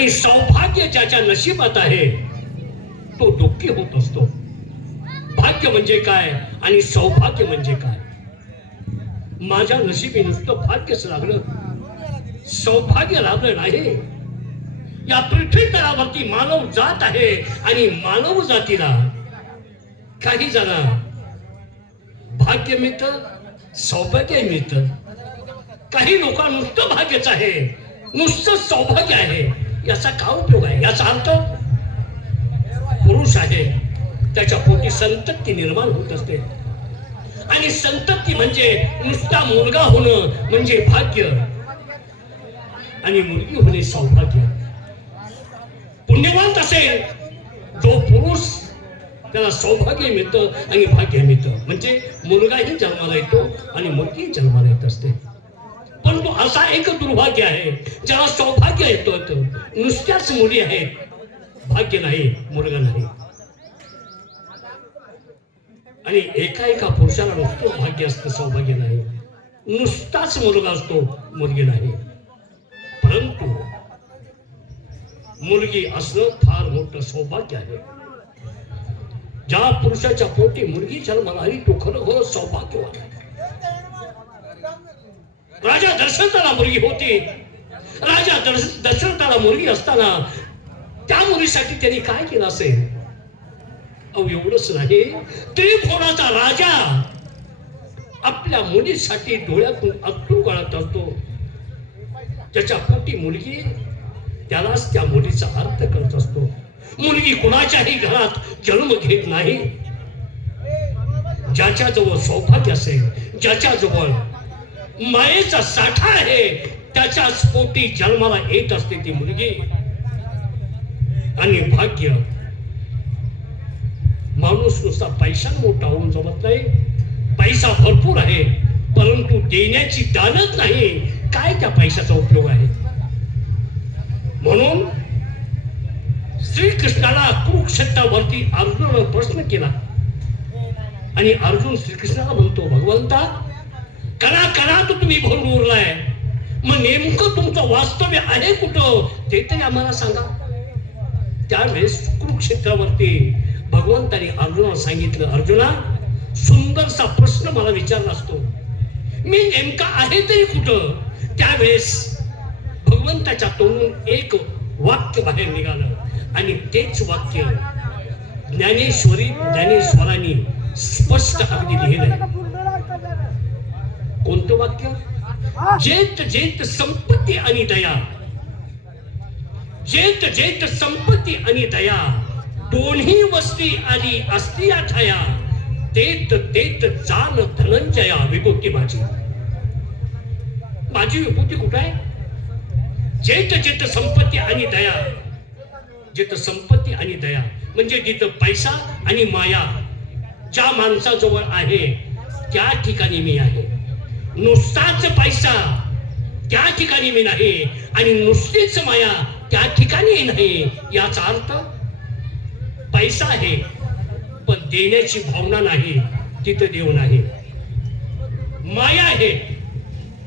आणि सौभाग्य ज्याच्या नशिबात आहे तो दुःखी होत असतो. भाग्य म्हणजे काय आणि सौभाग्य म्हणजे काय? माझ्या नशिबी नुसतं भाग्यच लागलं, सौभाग्य लाभलं नाही. या पृथ्वी तळावरती मानव जात आहे आणि मानव जातीला काही जण भाग्य मिळतं, सौभाग्य मिळतं. काही लोक नुसतं भाग्यच आहे, नुसतं सौभाग्य आहे. याचा काय उपयोग आहे? याचा अर्थ पुरुष आहे त्याच्या पोटी संतती निर्माण होत असते आणि संतती म्हणजे नुसता मुलगा होणं म्हणजे भाग्य आणि मुलगी होणे सौभाग्य. पुण्यवान असेल जो पुरुष त्याला सौभाग्य मिळतं आणि भाग्य मिळतं. म्हणजे मुलगाही जन्माला येतो आणि मुलगी जन्माला येत असते. परंतु असा एक दुर्भाग्य आहे ज्याला सौभाग्य येतं, नुसत्याच मुली आहेत, भाग्य नाही, मुलगा नाही. आणि एका पुरुषाला नुसतं भाग्य असतं, सौभाग्य नाही. नुसताच मुलगा असतो, मुलगी नाही. परंतु मुलगी असणं फार मोठं सौभाग्य आहे. ज्या पुरुषाच्या पोटी मुलगी जन्माला आली तो खरं सौभाग्यवान आहे. राजा दशरथाला मुलगी होती. राजा दशरथाला मुलगी असताना त्या मुलीसाठी त्यांनी काय केलं असेल? अहो एवढंच नाही, त्रिभुवनाचा राजा आपल्या मुलीसाठी डोळ्यातून अश्रू गळत असतो. ज्याच्या पोटी मुलगी त्यालाच त्या मुलीचा अर्थ करत असतो. मुलगी कुणाच्याही घरात जन्म घेत नाही. ज्याच्याजवळ सौभाग्य असेल, ज्याच्याजवळ मायेचा साठा आहे, त्याच्याच पोटी जन्माला येत असते ती मुलगी. आणि भाग्य, माणूस नुसता पैशाने मोठा होऊन जमत नाही. पैसा भरपूर आहे परंतु देण्याची दानच नाही, काय त्या पैशाचा उपयोग आहे? म्हणून श्रीकृष्णाला कुरुक्षेत्रावरती अर्जुनाने प्रश्न केला आणि अर्जुन श्रीकृष्णाला म्हणतो, भगवंता कणा कणात तुम्ही भरून उरलाय, मग नेमकं तुमचं वास्तव्य आहे कुठं ते तरी आम्हाला सांगा. त्यावेळेस कुरुक्षेत्रावरती भगवंताने अर्जुनाला सांगितलं, अर्जुना सुंदरसा प्रश्न मला विचारला असतो, मी नेमका आहे तरी कुठं? त्यावेळेस भगवंताच्या तोंडून एक वाक्य बाहेर निघालं आणि तेच वाक्य ज्ञानेश्वरांनी स्पष्ट अगदी लिहिलंय. कोणतं वाक्य? जेत जेत संपत्ती आणि दया, जेत जेत संपत्ती आणि दया, दोन्ही वस्ती आली असती आठया, तेत तेत जाण धनंजया विभूती माझी. माझी विभूती कुठं आहे? जेत जेत संपत्ती आणि दया. जिथं संपत्ती आणि दया म्हणजे जिथं पैसा आणि माया ज्या माणसाजवळ आहे त्या ठिकाणी मी आहे. नुसताच पैसा त्या ठिकाणी मी नाही आणि नुसतीच माया त्या ठिकाणी नाही. याचा अर्थ पैसा आहे पण देण्याची भावना नाही, तिथं देव नाही. माया आहे,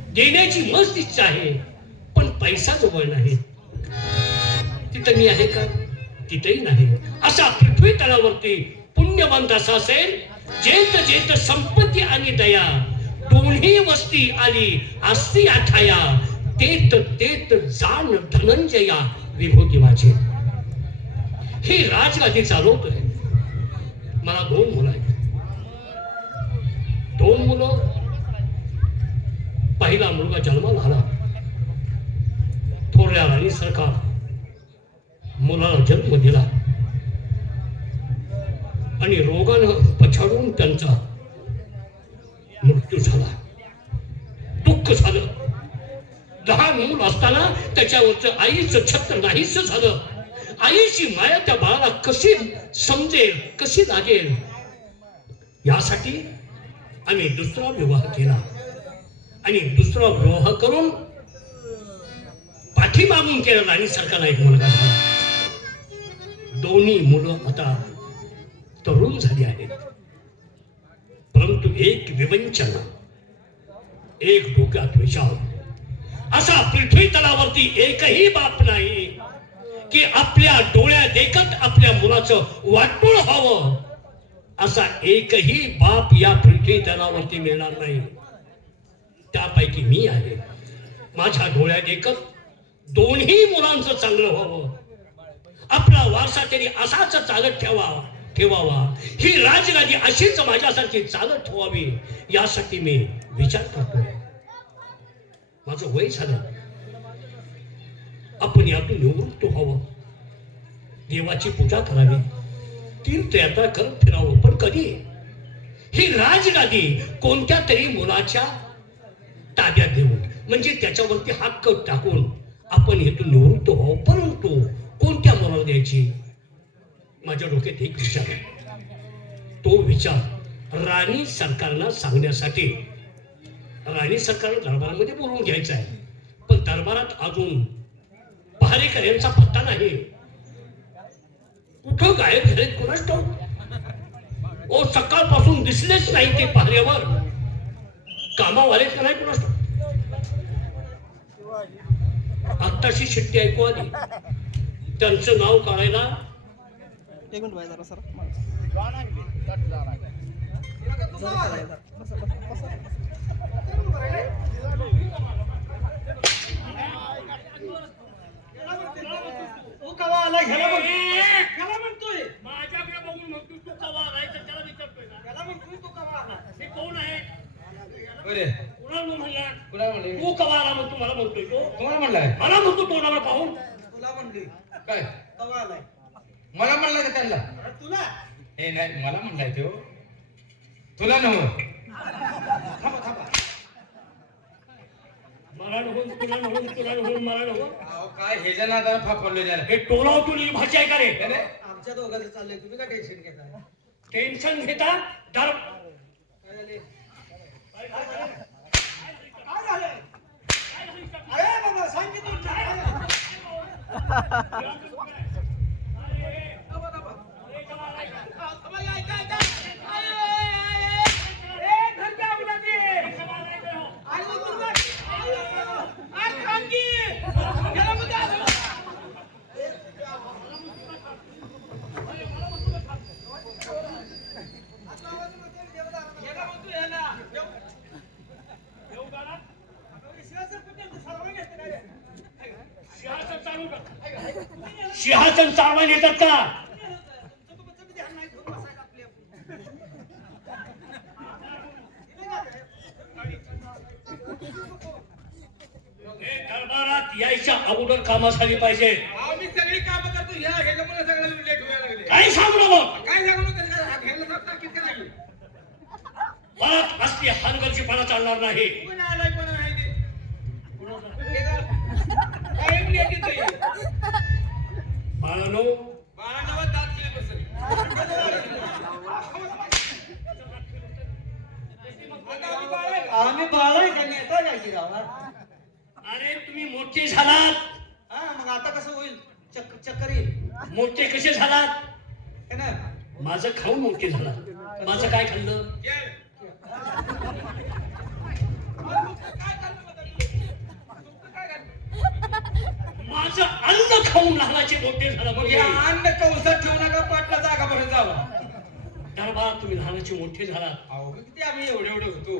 देण्याची मस्त इच्छा आहे पण पैसा जवळ नाही, तिथं मी आहे का? तिथेही नाही. असा पृथ्वी तळावरती पुण्यवंत असा असेल, जेत जेत संपत्ती आणि दया, दोन्ही वस्ती आली असती आठाया, तेत तेत जाण धनंजया विभूती माझी. ही राजगादी चालवतोय. मला 2 मुलं आहेत. 2 मुलं. पहिला मुलगा जन्माला आला, थोरल्या राणी सरकार मुलाला जन्म दिला आणि रोगानं पछाडून त्यांचा मृत्यू झाला. दुःख झालं. लहान मूल असताना त्याच्यावरचं आईचं छत्र नाहीच झालं. आईची माया त्या बाळाला कशी समजेल, कशी लागेल, यासाठी आम्ही दुसरा विवाह केला आणि दुसरा विवाह करून पाठीमागून केला. राणी सरकारला एक मुलगा झाला. दोन्ही मुलं आता तरुण झाली आहेत. परंतु एक विवंचना, एक डोक्यात विचार. असा पृथ्वी तलावरती एकही बाप नाही की आपल्या डोळ्या देखत आपल्या मुलाचं वाटोळ व्हावं असा एकही बाप या पृथ्वी तलावरती मिळणार नाही. त्यापैकी मी आहे. माझ्या डोळ्या देखत दोन्ही मुलांचं चांगलं व्हावं, आपला वारसा त्यांनी असाच चालत ठेवावा, ही राजगादी अशीच माझ्यासारखी चालत ठेवावी यासाठी मी विचार करतोय. माझं वय झालं, आपण यातून निवृत्त व्हावं, देवाची पूजा करावी, तीर्थयात्रा करत फिरावं. पण कधी? ही राजगादी कोणत्या तरी मुलाच्या ताब्यात देऊन, म्हणजे त्याच्यावरती हक्क टाकून आपण इथून निवृत्त व्हावं. परंतु कोणत्या मुलाला द्यायची? माझ्या डोक्यात एक विचार आहे. तो विचार राणी सरकारला सांगण्यासाठी राणी सरकारला दरबारामध्ये बोलवून घ्यायचा आहे. पण दरबारात अजून पहारेकर यांचा पत्ता नाही. कुठं गायब झाले कुणाच ठाऊक. ओ सकाळपासून दिसलेच नाही ते पहारेवर. कामावाले का नाही कुणाच ठाऊक. आत्ताशी शिट्टी ऐकू आली. त्यांचं नाव काढायला एक मिनिट बाहेर जरा सर. माझ्याकडे बघून म्हणतो तू कवा आलाय, तर त्याला विचारतोय ना. त्याला म्हणतो तू कवा आला. हे कोण आहे? तू कवा आला म्हणतो मला म्हणतोय. तो तुम्हाला म्हणलाय? मला म्हणतो तोंडाला पाहून. तुला म्हणली काय कवा आलाय? मला म्हणला का त्यांना? तुला हे नाही, मला म्हणलाय तो. तुला नव्हतं. मला नको, तुला नको, तुला नको, मला नको. अहो, काय हे जण आता फापडले जरा. हे टोलावतून ही भाषा आहे का रे? अरे, आमच्या दोघांचं चाललंय, तुम्ही काय टेन्शन घेताय? टेन्शन घेता दर काय झाले? काय झालंय? अरे बाबा सांग की तू काय झालं? सिंहासन चालवायला येतात का? दरबारात यायच्या अगोदर कामं झाली पाहिजे. आम्ही सगळी कामं करतो. ह्याच्यामुळे सगळं लेट व्हायला लागले. काही सांगू नको. काय सांगू नका. ह्याला सब ताकीद करावी. परत असली हलगर्जीपणा चालणार नाही. कोण आलाय, कोण नाही ते? कायम लेट येतोय. बाळानो, बाळांना दात केले बसेल. आम्ही बाळ आहे का नेता काय की गावात? अरे तुम्ही मोठे झालात. हा मग आता कसं होईल? चक्कर येईल मोठे कसे झालात? है ना? माझं खाऊन मोठे झाला. माझं काय खाल्लं? माझं अन्न खाऊन लहानाचे मोठे झाला. मग या अन्न कौसात ठेवू नका. पाटला जागा भरून जावा. दरबारात तुम्ही लहानाचे मोठे झालात. अहो, किती आम्ही एवढे एवढे होतो.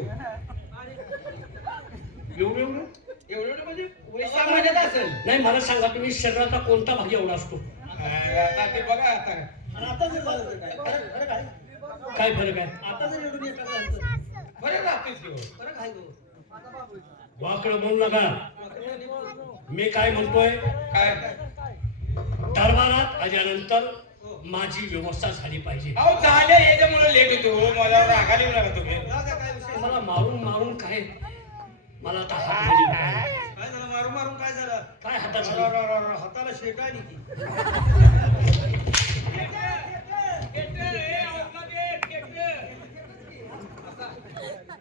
एवढं एवढं एवढे एवढे म्हणजे वय सामान्यात असेल. नाही. मला सांगा, तुम्ही शरीराचा कोणता भाग एवढा असतो? आता ते बघा आता. आणि आता जर झालं तर काय? फरक आहे? काय फरक आहे? आता जर एवढून एका झालं तर बरं राहतेच घेऊ. फरक आहे गो. वाकडं बोलू नका. मी काय म्हणतोय, काय? दरबारात आल्यानंतर माझी व्यवस्था झाली पाहिजे. अहो झाले, याच्यामुळे लेट होतो. मला रागाला येऊ नका तुम्ही. काय विषय? मला मारून मारून काय, मला आता हात घाली काय काय झालं? मारून मारून काय झालं? काय हातात झालं? हाताला शेटा आली ती.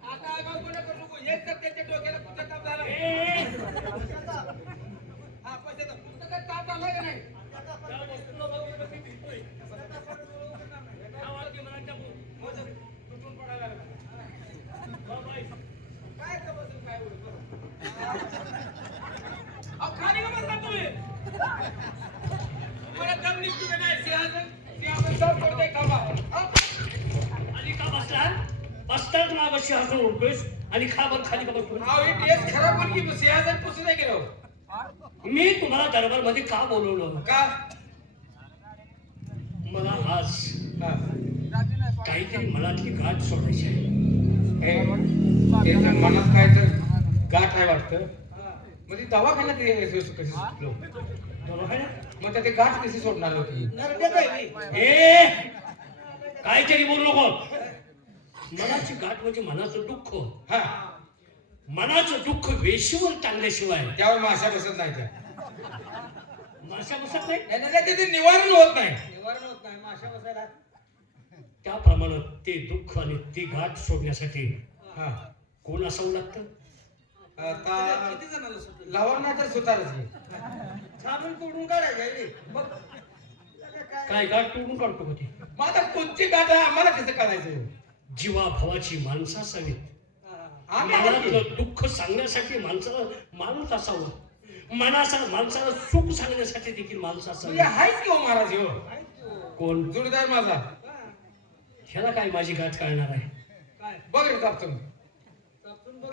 आता आगाऊ कोणा करू नको. एक तर त्याच्या डोक्याला कुठं ताप झाला. हा पैसे तर कुठं काय ताप झाला का नाही? तुटून पडायला लागला. काय का बसून काय होईल? अहो खाली का बसला तुम्ही? असताच ना अवश्य हसून उठतोयस आणि खाबर खाली का बसतो. अहो हे ड्रेस खराब पण की सिंहासन पुसून नाही गेलो. मी तुम्हाला दरबारमध्ये का बोलवलं? का? मला आज हा. काहीतरी मनातली गाठ सोडायची आहे. हे, त्याच्या मनात काय तर गाठ आहे वाटतं. मग ती दवाखान्यात कशी सुटलो? दवाखान्यात? मग त्या ते गाठ कशी सोडणार होती? नरड्यात आहे मी. ए काहीतरी बोलू नको. मनाची गाठ म्हणजे मनाचं दुःख. हा, मनाचं दुःख वेशीवर टांगल्याशिवाय त्यावर माशा बसत नाही त्या. माशा बसत नाही. नाही, नाही, त्याचे निवारण होत नाही. निवारण होत नाही माशा बसायला. त्याप्रमाणे ते दुःख आणि ती गाठ सोडण्यासाठी हा. कोण असावं लागतं? आता किती जणांना सुटलं? लावण नाही तर सुतारच घे. छानून तोडून काढायचं आहे रे. बघ. काय गाठ तोडून काढतो का ते? मग आता कोणची गाठ आहे आम्हाला कसं कळायचं? जीवा भावाची माणसं असावीत. हा. आम्ही आहे की. मनातलं दुःख सांगण्यासाठी माणसाला माणूस असावं. माणसाला सुख सांगण्यासाठी देखील माणूस म्हणजे असावं. आहेच की हो महाराज हो. आहे तो. कोण? जोडीदार माझा. हा. ह्याला काय माझी गाठ कळणार आहे? काय? बघ रे तापतून. चापून बघ.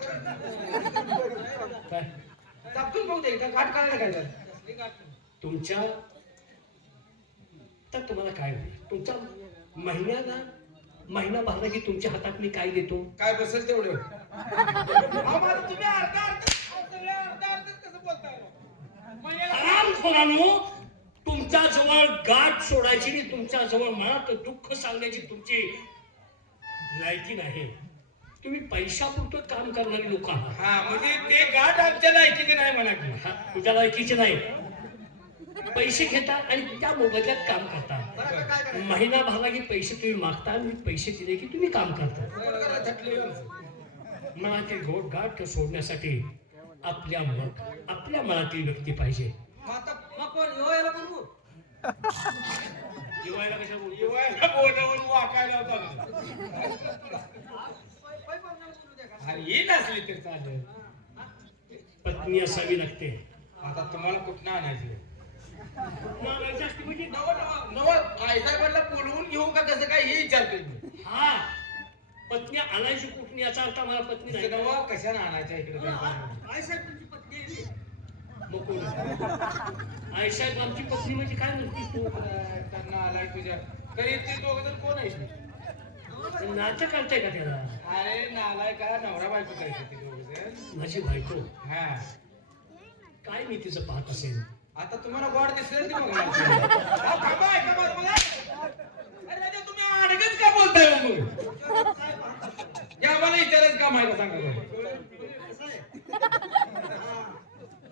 काय तापतून बघ दे. त्या गाठ काढायला काय झालं? कसली गाठ? तुमच्या तर तुम्हाला काय होईल? तुमच्या महिना भरला की तुमच्या हातात मी काय देतो? काय बसेल तेवढं. आम्हाला तुम्ही अर्धा कसं बोलताय? महिन्याला आरामखोरानो, तुमच्या जवळ गाठ सोडायची आणि तुमच्या जवळ मनात दुःख सांगण्याची तुमची लायकी नाही. तुम्ही पैशापुरतं काम करणारी लोक आहात. हा, म्हणजे ते गाठ आमच्या लायकीचे नाही म्हणा की. हा, तुझ्या लायकीचे नाही. पैसे घेता आणि त्या मोबदल्यात काम करता. बरं आता काय करायचं? महिना भरला की पैसे तुम्ही मागता आणि पैसे दिले की तुम्ही काम करता. बरं करा, थकले आमचं. मनातील गाठ सोडण्यासाठी आपल्या मनातील व्यक्ती पाहिजे. मग आता मग कोण येवायला बोलवू? जेवायला कशा बोलतो? जेवायला बोलावून वाकायला होता. पै बघणार बोलू द्या का? अरे ही नसली तर चालेल. पत्नी असावी लागते. आता तुम्हाला कुठनं आणायचं? मागायची असते म्हणजे आईसाहेबांना बोलवून घेऊ का कसं काय हे विचारतोय मी. हा, पत्नी आणायची कुठली याचा अर्थ मला पत्नी नाही. नवा कशाने आणायच्या इकडे आई साहेब तुमची पत्नी आहे ती. मग कोण? आईसाहेब आमची पत्नी म्हणजे काय म्हणतीस तू? त्यांना आलाय तुझ्या तरी ते दोघ जण कोण आहे? नाटक करताय का त्याला? अरे नालाय का नवरा बायको करायचे ते दोघ जण. माझी बायको हा, काय मी तिचं पाहत असेल. आता तुम्हाला गोड दिसेल ती बघा. थांबा, ऐका बरं मला. अरे राजा, तुम्ही अडगच का बोलताय हो मग? या आम्हाला विचारायचं काम आहे का सांगा बरं. कसं आहे?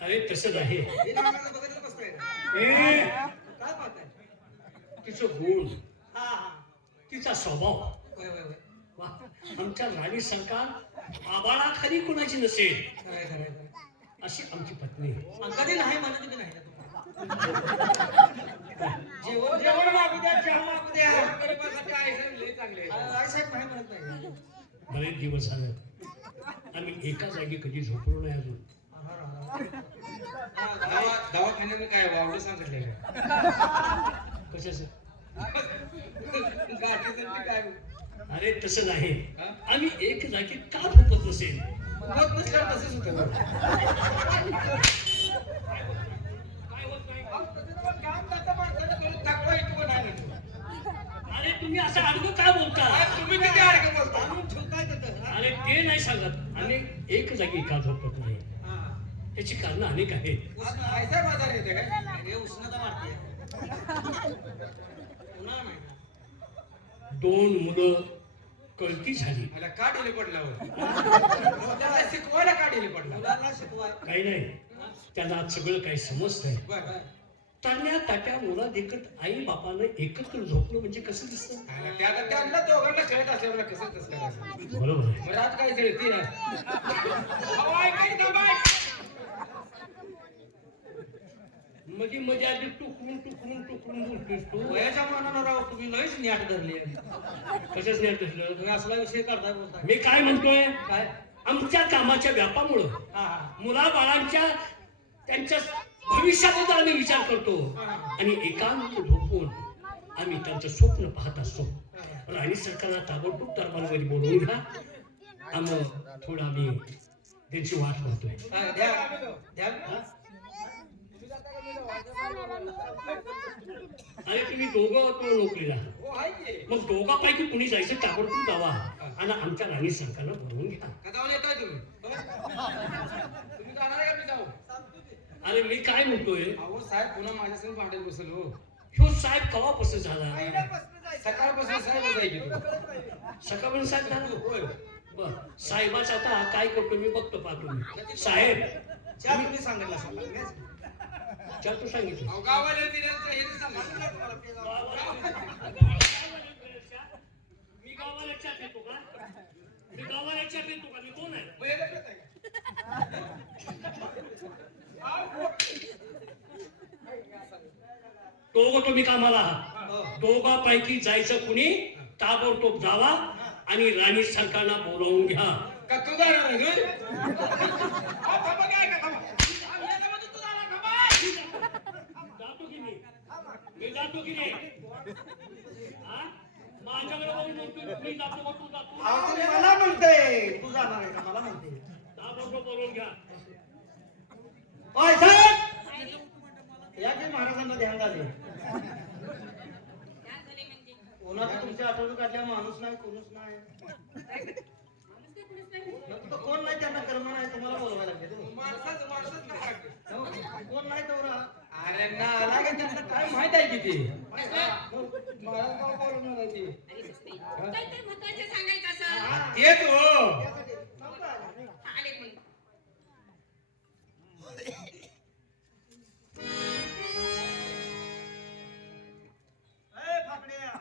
अरे तसं नाही. हे नागाचं बघत बसताय का? ए, काय पाहताय? तिचं गुण, हा हा. तिचा स्वभाव. होय होय होय. वा, आमच्या राणी सरकार आबाळाखाली कुणाची नसेल खरंय खरंय खरंय. अशी आमची पत्नी. मग कधी नाही म्हणत की नाही ना जेवण जेवण मागू द्या, चहा मागू द्या. गरिबासाठी आईसाहेब लय चांगले आहेत. तुम्हाला? आई साहेब नाही म्हणत नाही. बरेच दिवस झाले आम्ही एका जागी कधी झोपलो नाही अजून. दवाखान्यानं काय वावडं सांगितलेलं कशाच? गाठीसाठी काय अरे तसं नाही. हा? आम्ही एक जागी का झोपत नसेल? होत नसल्यावर तसंच होतं. काय होत नाही? काम जाता माणसाचं करून थकवा इतकं नाही ना. अरे तुम्ही असं अडगं का बोलता? तुम्ही किती अडकं बोलता? आणून ठेवताय तिथं, हा? अरे ते नाही सांगत. आम्ही एक जागी का झोपत नाही हा. त्याची कारण अनेक आहेत. आईसाहेब आजार येते काय? अरे उष्णता वाढते. उन्हाळा नाही का? 2 मुलं कळती झाली. मला का डिले पडल्यावर त्याला शिकवायला का डिले पडला? मुलांना शिकवाय. काही नाही, त्यांना आज सगळं काही समजतंय. बरं. तान्या ताट्या मुला देखत आई बापानं एकत्र झोपलं म्हणजे कसं दिसतं? त्यांना दोघांना खेळत असल्यावर कसं कसं करायचं? बरोबर आहे. मला आज काय खेळती ना. अहो, ऐकायचं का बाय? मध्ये मध्ये आधी टुकरून बोलतोस तू. वयाच्या मानानं राव तुम्ही लयच न्याट धरली आहे. कशाच नाही दिसलं? तुम्ही असला विषय करताय बोलताय. मी काय म्हणतोय? काय? आमच्या कामाच्या व्यापामुळं हा हा. मुलाबाळांच्या त्यांच्या भविष्याबद्दल आम्ही विचार करतो हा. आणि एकांत झोपून आम्ही त्यांचं स्वप्न पाहत असतो. राणी सरकारला ताबडतोब दरबारमध्ये बोलवून घ्या. आम्ही थोडा आम्ही त्यांची वाट पाहतोय. हा, द्या. अरे तुम्ही दोघं तो नोकरीला, हो आहे की. मग दोघांपैकी कुणी जायचं ताबडतोब जावा आणि आमच्या राणी सरकारला बोलवून घ्या. का जाऊन येताय तुम्ही? तुम्ही जाणार आहे का मी जाऊ? अरे मी काय म्हणतोय, अहो साहेब पुन्हा माझ्यासंग भांडत बसल हो. ह्यो साहेब कवापासून झाला? पहिल्यापासून जायचं. सकाळपासून साहेबच आहे की तू. सकाळपर्यंत साहेब झाला. होय. बर साहेबाचं आता काय करतो मी बघतो पाहतो मी. साहेब ज्या तुम्ही सांगितलं असेल, घ्यायचं. चार तू सांगितलं अहो गावाला दिलेलं हे तर सांगा. मी गावाला चहा पितो का? मी गावाला चहा पितो का? मी कोण आहे? मग याला पेत आहे का? दोघं तुम्ही कामाला आहात. दोघांपैकी जायचं कुणी ताबडतोब जावा आणि राणी सरकारला बोलावून घ्या. का तू जाणार आहे होय? अहो, थांबा काय का थांबा. अहो, याच्यामध्ये तू जाणार, थांबा. जातो की मी जातो की नाही? हा? माझ्याकडे बघून म्हणतोय, मी जातो का तू जातो? अहो, तुम्ही मला म्हणते तू जाणार आहे का मला म्हणते. ताबडतोब बोलावून घ्या. ओय साहेब, या की महाराजांना ध्यान घाले. कोणाचं तुमच्या आठवण काढल्या माणूस नाही, कोणच नाही. मग तो कोण नाही त्यांना कर्म नाही, तुम्हाला बोलवायला लागले तो. माणसंच नाही वाटत. हो, कोण नाही तेवढा. अरे ना आला का त्यांना काय माहित आहे किती महाराज गाव बोलवणार आहे ते. काहीतरी महत्त्वाचं सांगायचं असं. हा, तेच हो. त्यासाठी नव्हता आला. आले मग. ए, फाकड्या.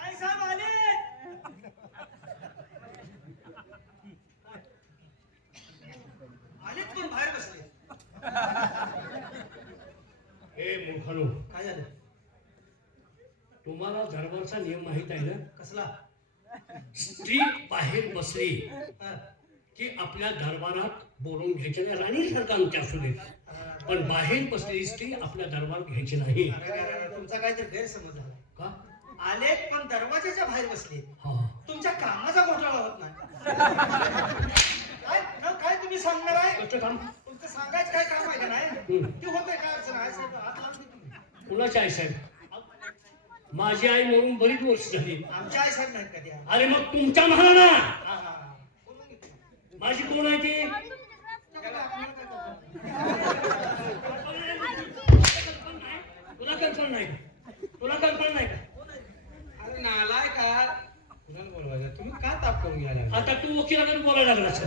आई साहेब आले. आलेत पण बाहेर बसले. हे मूर्खानो, काय झालं? तुम्हाला दरबारचा नियम माहित आहे ना? कसला? स्त्री बाहेर बसली हा. की आपल्या दरबारात बोलवून घ्यायचे नाही. राणी सरकारच्या असू दे, पण बाहेर बसलेली स्त्री आपल्या दरबारात घ्यायची नाही. अरे, तुमचा काहीतरी गैरसमज झाला. का? आलेत पण दरवाजाच्या बाहेर बसले. हा. तुमच्या कामाचा घोटाळा होत नाही. काय तुम्ही सांगणार आहे? कसं काम? तुमचं सांगायचं काय काम आहे का नाही? हम्म. ते होतंय काय अडचण आहे साहेब? हात लावून दे तुम्ही. कुणाची आई साहेब? माझी आई म्हणून बरीच वर्ष झाली. आमच्या आई साहेब नाहीत का त्या? अरे मग तुमच्या म्हणा ना. हा, हा. बोलून घे तुम्ही. माझी कोण आहे ती? त्याला आपल्याला काय करतो? तुला कल्पना नाही का? तुला कल्पना नाही का? अरे नालाय का कुणाला बोलवायचं तुम्ही का ताप करून घ्यायला आता तू वकिलाकडे बोलायला लागला सर.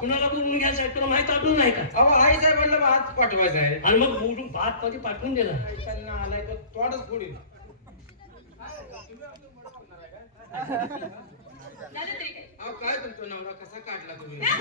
कुणाला बोलून घ्यायचं आहे तुला माहित अजून नाही का? अहो आई साहेबांना भात पाठवायचा आहे आणि मग बोलून भात कधी पाठवून दिला. त्यांना आलाय तर तोडच फोडीन झालं तरी काय? अहो काय तुमचा नवरा कसा काढला तुम्ही कसा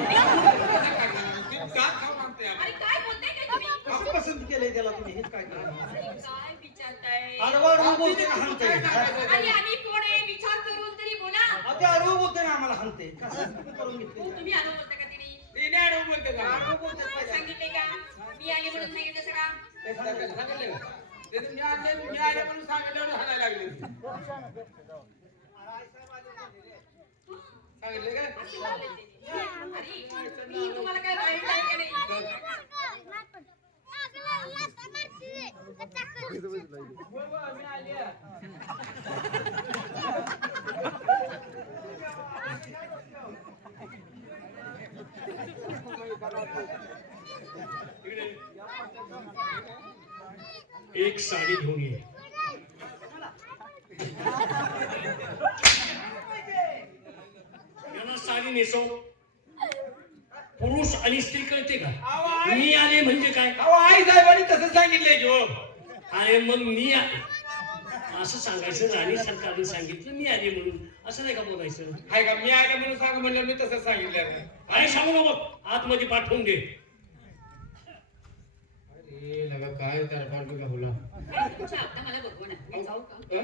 काढला? ते का खाऊ मागताय अरे काय बोलताय काय तुम्ही? कसं पसंत केलंय त्याला तुम्ही? हेच काय करणार? अरे काय विचारताय? आडवा अडवं बोलते ना हाणते. आणि आम्ही कोण आहे विचार करून तरी बोला. अहो, ते आडवं बोलते ना आम्हाला हाणते. कसं करून घेतले? तुम्ही आलो बोलता का तिने? ते नाही आडवं बोलते का? आडवं बोलते पाहिजे. सांगितले का? मी आली म्हणून सांगितलं सगळा. सांगितलं का? ते तुम्ही आले म्हणून सांगितल्यावर हाणायला लागले सांगितले काय असं बोलले ते. अरे मी तुम्हाला काय वाईट आहे का नाही? मी आली आहे. एक साडी घेऊन ये. याला साडी नेसव. पुरुष आणि स्त्री कळते का? अहो, आई- मी आले म्हणजे काय? अहो आई साहेबांनी तसं सांगितलंय की हो अरे मग मी असं सांगायचं. राणी सरकारने सांगितलं मी आले म्हणून, असं नाही का बोलायचं? हाय का मी आले म्हणून सांग म्हणलं मी तसं सांगितलं अरे सांगू नको, आतमध्ये पाठवून दे. अरे लगा काय त्याला पाठवू का बोला तुमच्या आता मला बघवणार. मी जाऊ का?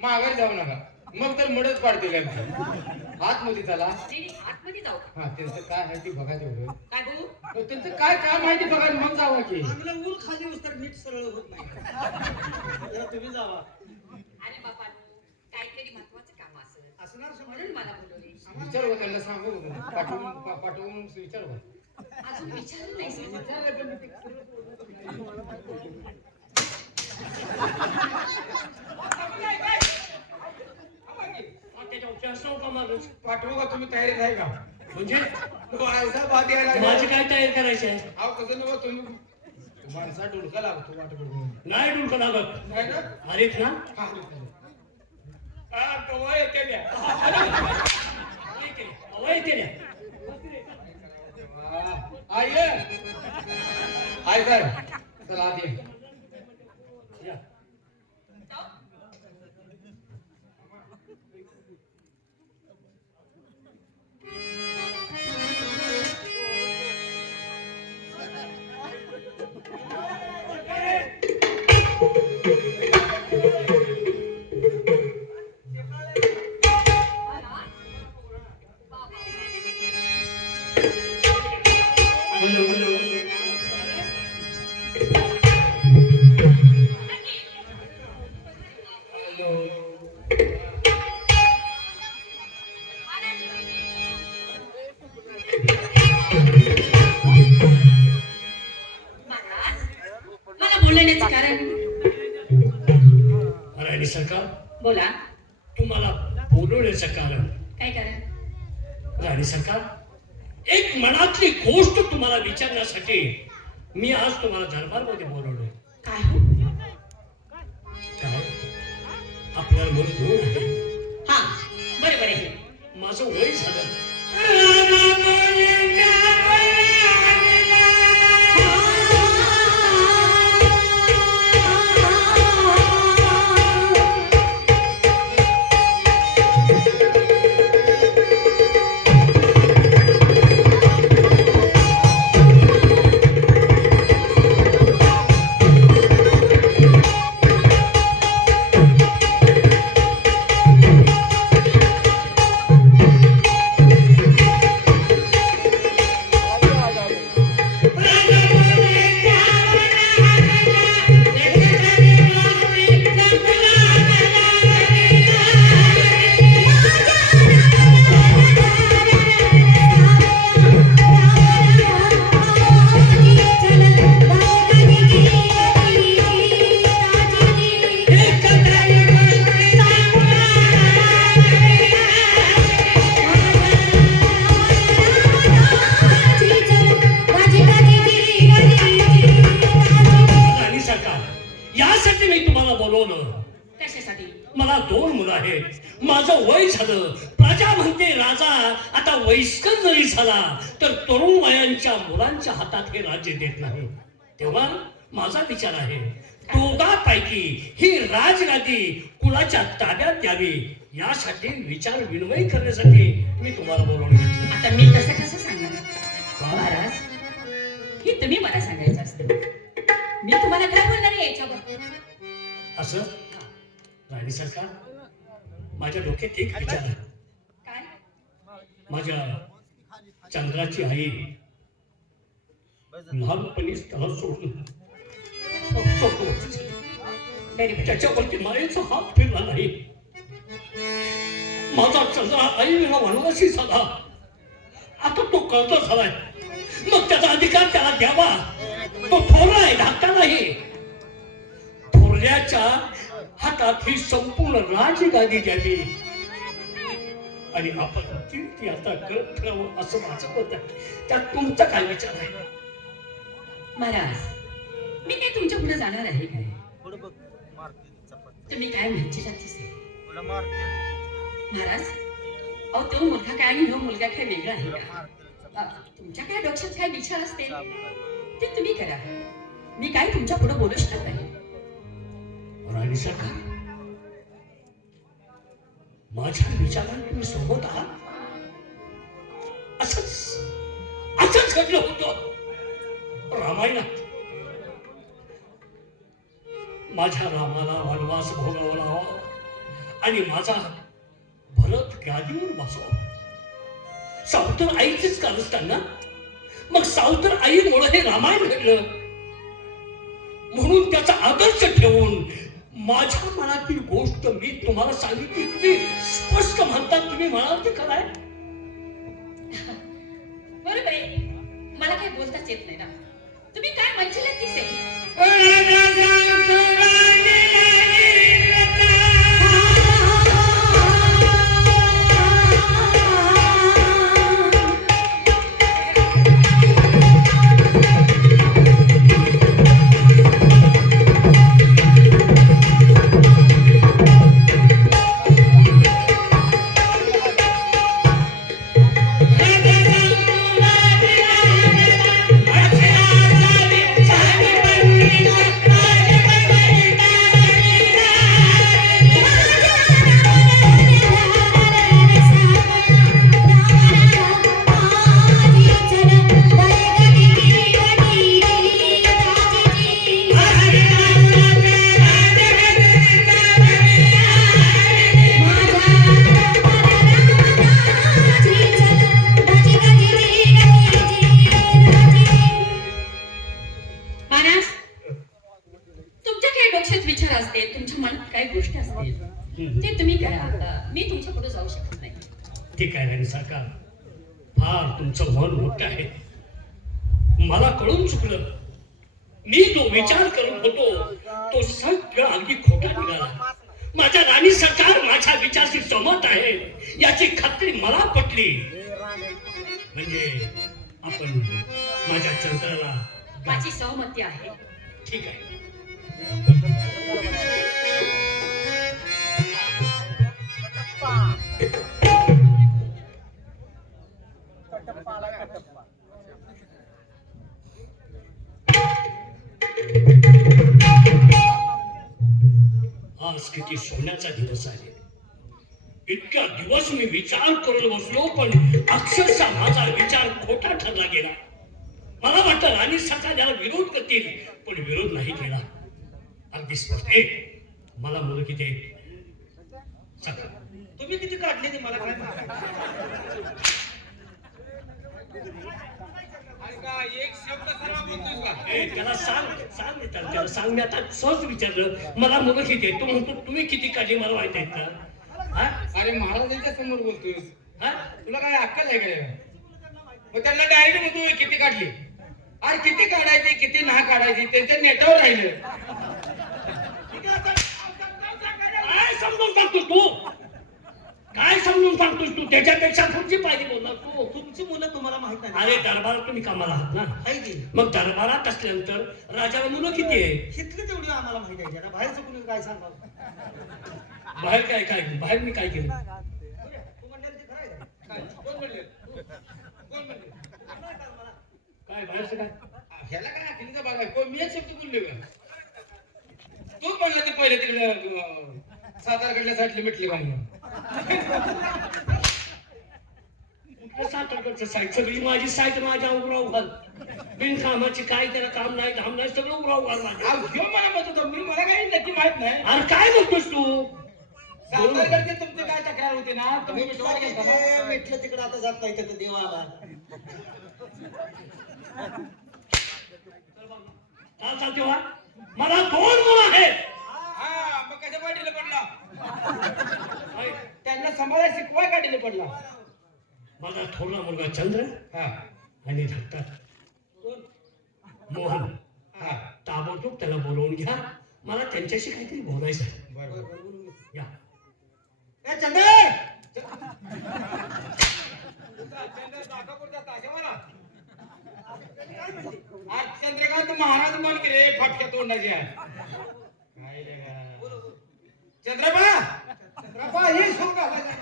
माघारी जाऊ नका मग तर मुडच पाडतील आतमध्ये चला. नाही, आतमध्ये जाऊ का? हा त्यांचं काय आहे ते बघा तेवढं. काय भाऊ? त्यांचं काय काम आहे ते बघा आणि मग जावा की. चांगलं ऊल खाली उस्तर नीट सरळ होत नाही जरा तुम्ही जावा अरे बाबा काहीतरी महत्वाचं काम असेल असणार म्हणून मला बोलवले. विचार बघा त्यांना सांगू बघा. पाठवून विचार बघा. अजून विचारलं नाही सर. त्याच्या असं का माणूस पाठवू का तुम्ही तयारीत आहे का? म्हणजे माणसा बात यायला माझी काय तयारी करायची आहे अहो कसं नव्हतं तुम्ही माणसा डुलका लागतो वाट बघून. नाही डुलकं लागत नाही ना? अरेच ना हा कवा येते द्या. अवय येते ना आई सर चला आत ये. या. हॅलो हॅलो महाराज मला बोलण्याचं कारण राणी सरकार बोला. तुम्हाला बोलवण्याचं कारण काय कारण? राणी सरकार एक मनातली गोष्ट तुम्हाला विचारण्यासाठी मी आज तुम्हाला दरबारमध्ये बोलवलोय. काय हो? काय आपल्याला मन दोन आहे. हा बरोबर आहे. माझं वय झालं. राणी सरकार यासाठी मी तुम्हाला बोलवलं. कशासाठी? मला दोन मुलं आहेत. माझं वय झालं. प्रजा म्हणते राजा आता वयस्कर जरी झाला तर तरुण वयांच्या मुलांच्या हातात हे राज्य देत नाही. तेव्हा माझा विचार आहे दोघांपैकी ही राजगादी कुणाच्या ताब्यात द्यावी यासाठी विचार विनिमय करण्यासाठी मी तुम्हाला बोलवून घेतलं. आता मी तसं कसं सांगणार महाराज? हे तुम्ही मला सांगायचं असतं. मी तुम्हाला काय बोलणार आहे याच्यावर? असं राणी सरकार माझ्या डोक्यात एक विचार आहे. काय? माझ्या चंद्राची आई लहानपणीच त्याला सोडून बरोबर. त्याच्यावरती मायेचा हात फिरला नाही. माझा चंद्रा आई विना वनवासी झाला. आता तो कर्ज झालाय. मग त्याचा अधिकार त्याला द्यावा. तो थोरला आहे, धाकटा नाही. थोरल्याच्या हातात ही संपूर्ण राजगादी द्यावी आणि आपण ती आता करत फिरावं असं माझं मत आहे. त्यात तुमचा काय विचार आहे? महाराज मी काय तुमच्या पुढे जाणार आहे काय? तुम्ही काय म्हणशील महाराज? अहो तो मुलगा काय आणि हा मुलगा काय वेगळा आहे का? तुमच्या काय डोक्यात काय विचार असते ते तुम्ही करा. मी काय तुमच्या पुढे बोलू शकत नाही. राणी सरकार माझ्या विचारांना तुम्ही सोबत आहात. असंच घडलं होतं रामायणात. माझ्या रामाला वनवास भोगावा लावा आणि माझा भरत गादीवर बसवा. सावतर आईचीच कारस्थान ना, मग सावतर आईमुळे हे रामायण घडलं. म्हणून त्याचा आदर्श ठेवून माझ्या मनातील गोष्ट मी तुम्हाला सांगितली. तुम्ही स्पष्ट म्हणतात, तुम्ही म्हणाल ते खरं आहे. बरोबर आहे, मला काही बोलताच येत नाही ना. तुम्ही काय म्हणशील ती से. तुमच्या काही डोक्यात विचार असते, तुमच्या मनात काही गोष्टी असतील, ते तुम्ही करा. मी तुमच्या पुढे जाऊ शकत नाही. ठीक आहे राणी सरकार, फार तुमचं मन मोठं आहे. मला कळून चुकलं. मी जो विचार करत होतो तो सगळं अगदी खोटा निघाला. माझ्या राणी सरकार माझ्या विचाराशी सहमत आहे याची खात्री मला पटली. म्हणजे आपण माझ्या चंद्राला. माझी सहमती आहे. ठीक आहे. आज किती सोन्याचा दिवस आहे. इतका दिवस मी विचार करत बसलो, पण अक्षरशः माझा विचार खोटा ठरला गेला. मला वाटतं राणी सरकार याला विरोध करतील, पण विरोध नाही केला. अगदी स्पष्ट आहे. मला मुलं किती आहेत? सका तुम्ही किती काढले ते मला काय सांगा. एक शब्द सर्व बोलतोस का? त्याला सांग त्याला सांग. मी आता सहज विचारलं, मला मुलं किती आहेत? तो म्हणतो तुम्ही किती काढली मला माहित आहेत का? हा? अरे महाराजांच्या समोर बोलतोस, हा? तुला काय अक्कल आहे काय? मग त्यांना डायरेक्ट म्हणतो किती काढली. अरे किती काढायची किती नाही काढायची त्यांच्या नेटावर राहिलं. काय समजून सांगतोस तू? काय समजून सांगतोस तू? त्याच्यापेक्षा पुढची पाहिजे बोलणार तू. तुमची मुलं तुम्हाला माहित नाही. अरे दरबारात तुम्ही कामाला आहात ना, आहे की मग दरबारात असल्यानंतर राजाला मुलं किती आहे? इथली तेवढी आम्हाला माहित आहे. जरा बाहेरचं कुणी काय सांगा. बाहेर काय बाहेर मी काय केलं? तू म्हणलेलं ते खरं आहे का? काय? कोण म्हणले? कोण म्हणले? काय बाहेरचं काय? ह्याला काय अखिलीचा भाग आहे? कोण मी एक शब्द बोलले का? तू म्हणलं ते पहिले तिकडे सातारकडल्या साईडला मिटले पाहिजे. सातारकडचं साईट सगळी माझी साईट माझ्या उराव घाल. बिनकामाची काय त्याला काम नाही धाम नाही, सगळं उराव घाल माझ्या. घेऊन मला म्हणत होतो मी, मला काही नक्की माहित नाही. अरे काय म्हणतोस तू? सातारकडचे तुमचे काय तक्रार होते ना, तुम्ही विश्वास घेता ना? ते मिटलं तिकडे आता जात नाही तिथं देवाला. चाल तेव्हा मला 2 मुलं आहेत. हा, मग कशा पाठीला पडला? काय? त्यांना सांभाळायला शिकवाय काढीला पडला. माझा थोरला मुलगा चंद्र हा आणि धाकटा मोहन. हा ताबडतोब त्याला बोलवून घ्या. मला त्यांच्याशी काहीतरी बोलायचं आहे. बरोबर. या. ए चंदर, आज चंद्रकांत महाराज म्हण की रे फटक्या तोंडाचे आहे. काय रे का? चंद्रबा चंद्रबा ही सूर घालायला.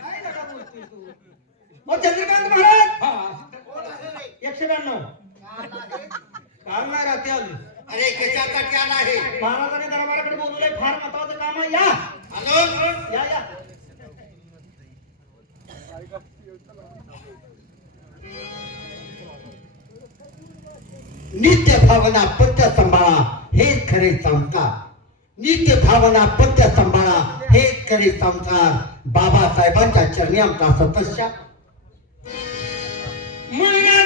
काय नका बोलतोय तू? ओ चंद्रकांत महाराज. हा 192 काल नाही राहते आली. अरे कशासाठी आला आहे? महाराजांनी दरबाराकडे बोलवलंय, फार महत्वाचं काम आहे. या आलो. या. नित्य भावना पत्य सांभाळा हेच खरे संस्कार. नित्य भावना पत्य सांभाळा हेच खरे संस्कार. बाबासाहेबांच्या चरणी आमचा सतत मुलगा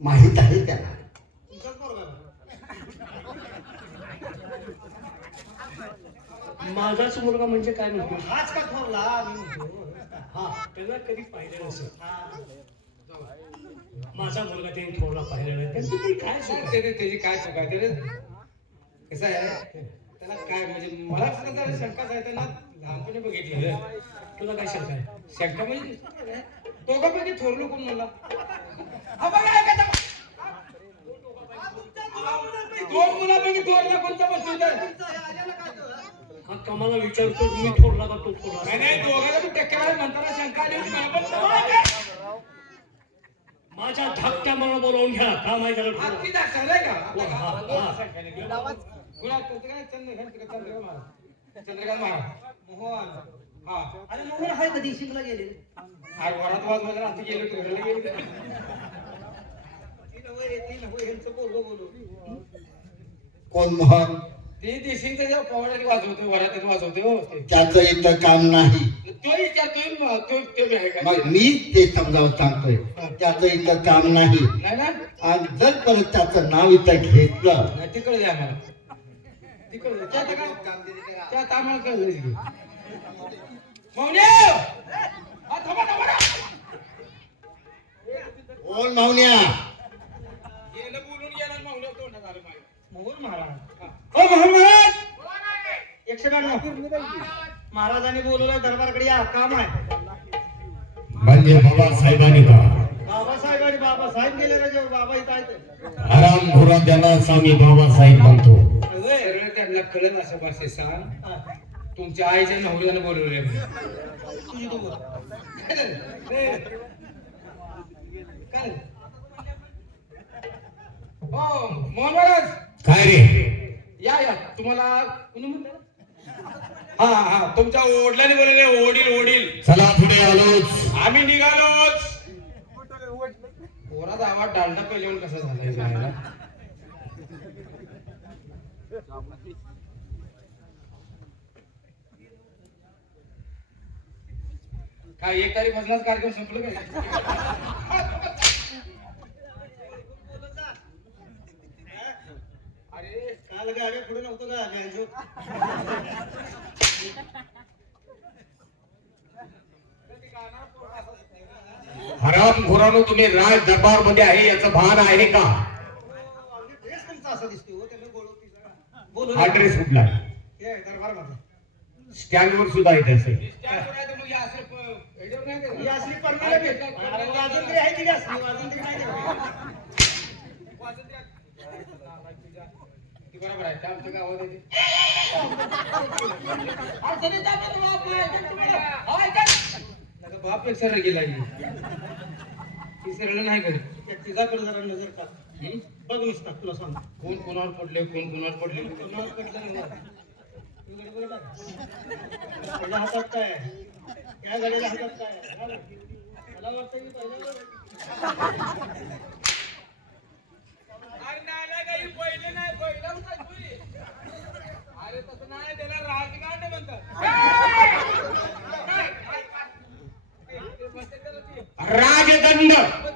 माहित आहे त्याला. माझाच मुलगा म्हणजे काय म्हणतो हाच का थोरला मी म्हणतो. हा त्याला कधी पाहिलं नसेल माझा मुलगा त्यांनी थोडा पाहिला नाही त्यांची ती काय चूक आहे? त्याची काय चूक आहे त्याला कसं आहे त्याला काय म्हणजे मला सुद्धा जरा शंकाच आहे त्यांना लहानपणी बघितलेलं तुला काय शंका आहे शंका म्हणजे दोघांपैकी थोरलो कोण म्हणला हा बघा, ऐका आता. दोन मुलापैकी थोरला कोणता बसतो तर? हा कमाला विचारतो मी थोडला का तो थोडला नाही नाही दोघांना तू टक्केवारी म्हणताना शंका आली होती मला, पण तुम्हाला माझ्या धाकट्या मला बोलावून घ्या का माहिती झालं काय? तुला? ती दाखवलंय का? हा, हा. गुलाब त्याचं काय? चंद्रकांत महाराज. चंद्रकांत महाराज. मोहन हा. अरे मोहन हाय कधी शिकला गेले अरे वरात वाज मध्ये रात्री गेलो तू घरला गेलो. ती नव्हे ह्यांचं बोलू बोलू कोण मोहन? ते देशिंगचं जेव्हा पवाड्यात वाजवतो वरात वाजवतो हो ते. त्याचं इथं काम नाही. तो विचारतोय तो बी आहे का? मग मी ते समजावून सांगतोय त्याचं इथं काम नाही. नाही ना? आणि जर परत त्याचं नाव इथं घेतलं नाही तिकडे द्या मला. तिकडे द्या. त्यात काय? त्यात आम्हाला कळलं की. मौन्या! हा, थांबा, थांबा ना. कोण मावण्या? गेलं बोलून गेलं मौन्या तोंडात आलं माझ्या. मोहन महाराज हो मोहन महाराज 192 महाराजांनी बोलवलं दरबारकडे या काम आहे म्हणजे बाबासाहेबांनी का बाबासाहेब आणि बाबासाहेब गेले रे जेव्हा बाबा इथं आहेत आराम घोरा त्यालाच आम्ही बाबासाहेब म्हणतो. सरळ त्यांना कळलं असं भाषेत सांग. तुमच्या आईच्या नवऱ्यानं बोलवले तुझी तू बोल काय झालं? काय झालं? हो मोहन महाराज काय रे या या तुम्हाला कोणी म्हणलं? हा हा तुमच्या ओढल्याने बोलले ओढील ओढील चला पुढे आलोच. आम्ही निघालोच. पोराचा आवाज डालडा पहिल्यावर कसा झाला काय 1 तारीख कार्यक्रम संपलं काय? अरे काल गाड्या पुढे नव्हतं का गॅंजो हराम घोरानो तुम्ही राज दरबार मध्ये आहे याचं भान आहे का? ड्रेस तुमचा असा दिसतोय हो त्याने बोलवती हा बोलवलं ड्रेस कुठला आहे? हे दरबार मध्ये स्टँडवर सुद्धा आहे त्याचं. ही असली परमिला भेट वाजून तरी आहे की असली वाजून तरी नाही बरोबर आहे त्या आमच्या गावात येते. नका बाप एक सरळ गेला ती सरळ नाही घरी. त्या तिघाकडे जरा नजर टाक बघ नुसता तुला सांग कोण कोणावर पडले कोण कोणावर पडले कोणाला कटलं नाही बघ. तू गडी बघ ना. त्याच्या हातात काय आहे? त्या गाडीच्या हातात काय आहे? हा बघ. मला वाटतं की पहिले नाही अरे तसं नाही त्याला राजकारण म्हणतात. राजदंड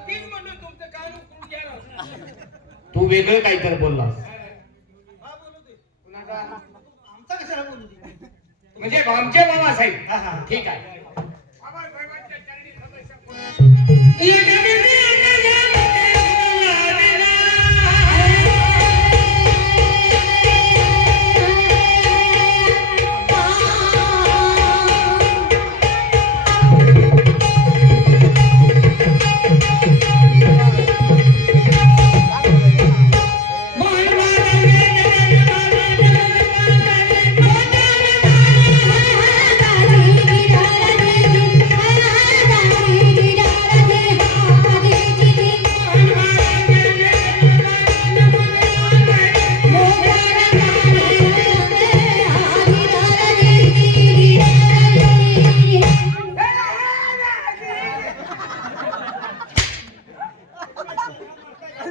तीच म्हणलं तुमचं कान उकरून घ्या. तू वेगळं काहीतरी बोललास. हा बोलू दे. कुणाचा आमचा कशाला बोलू दे? बाबासाहेब आमचे बाबासाहेब हा हा ठीक आहे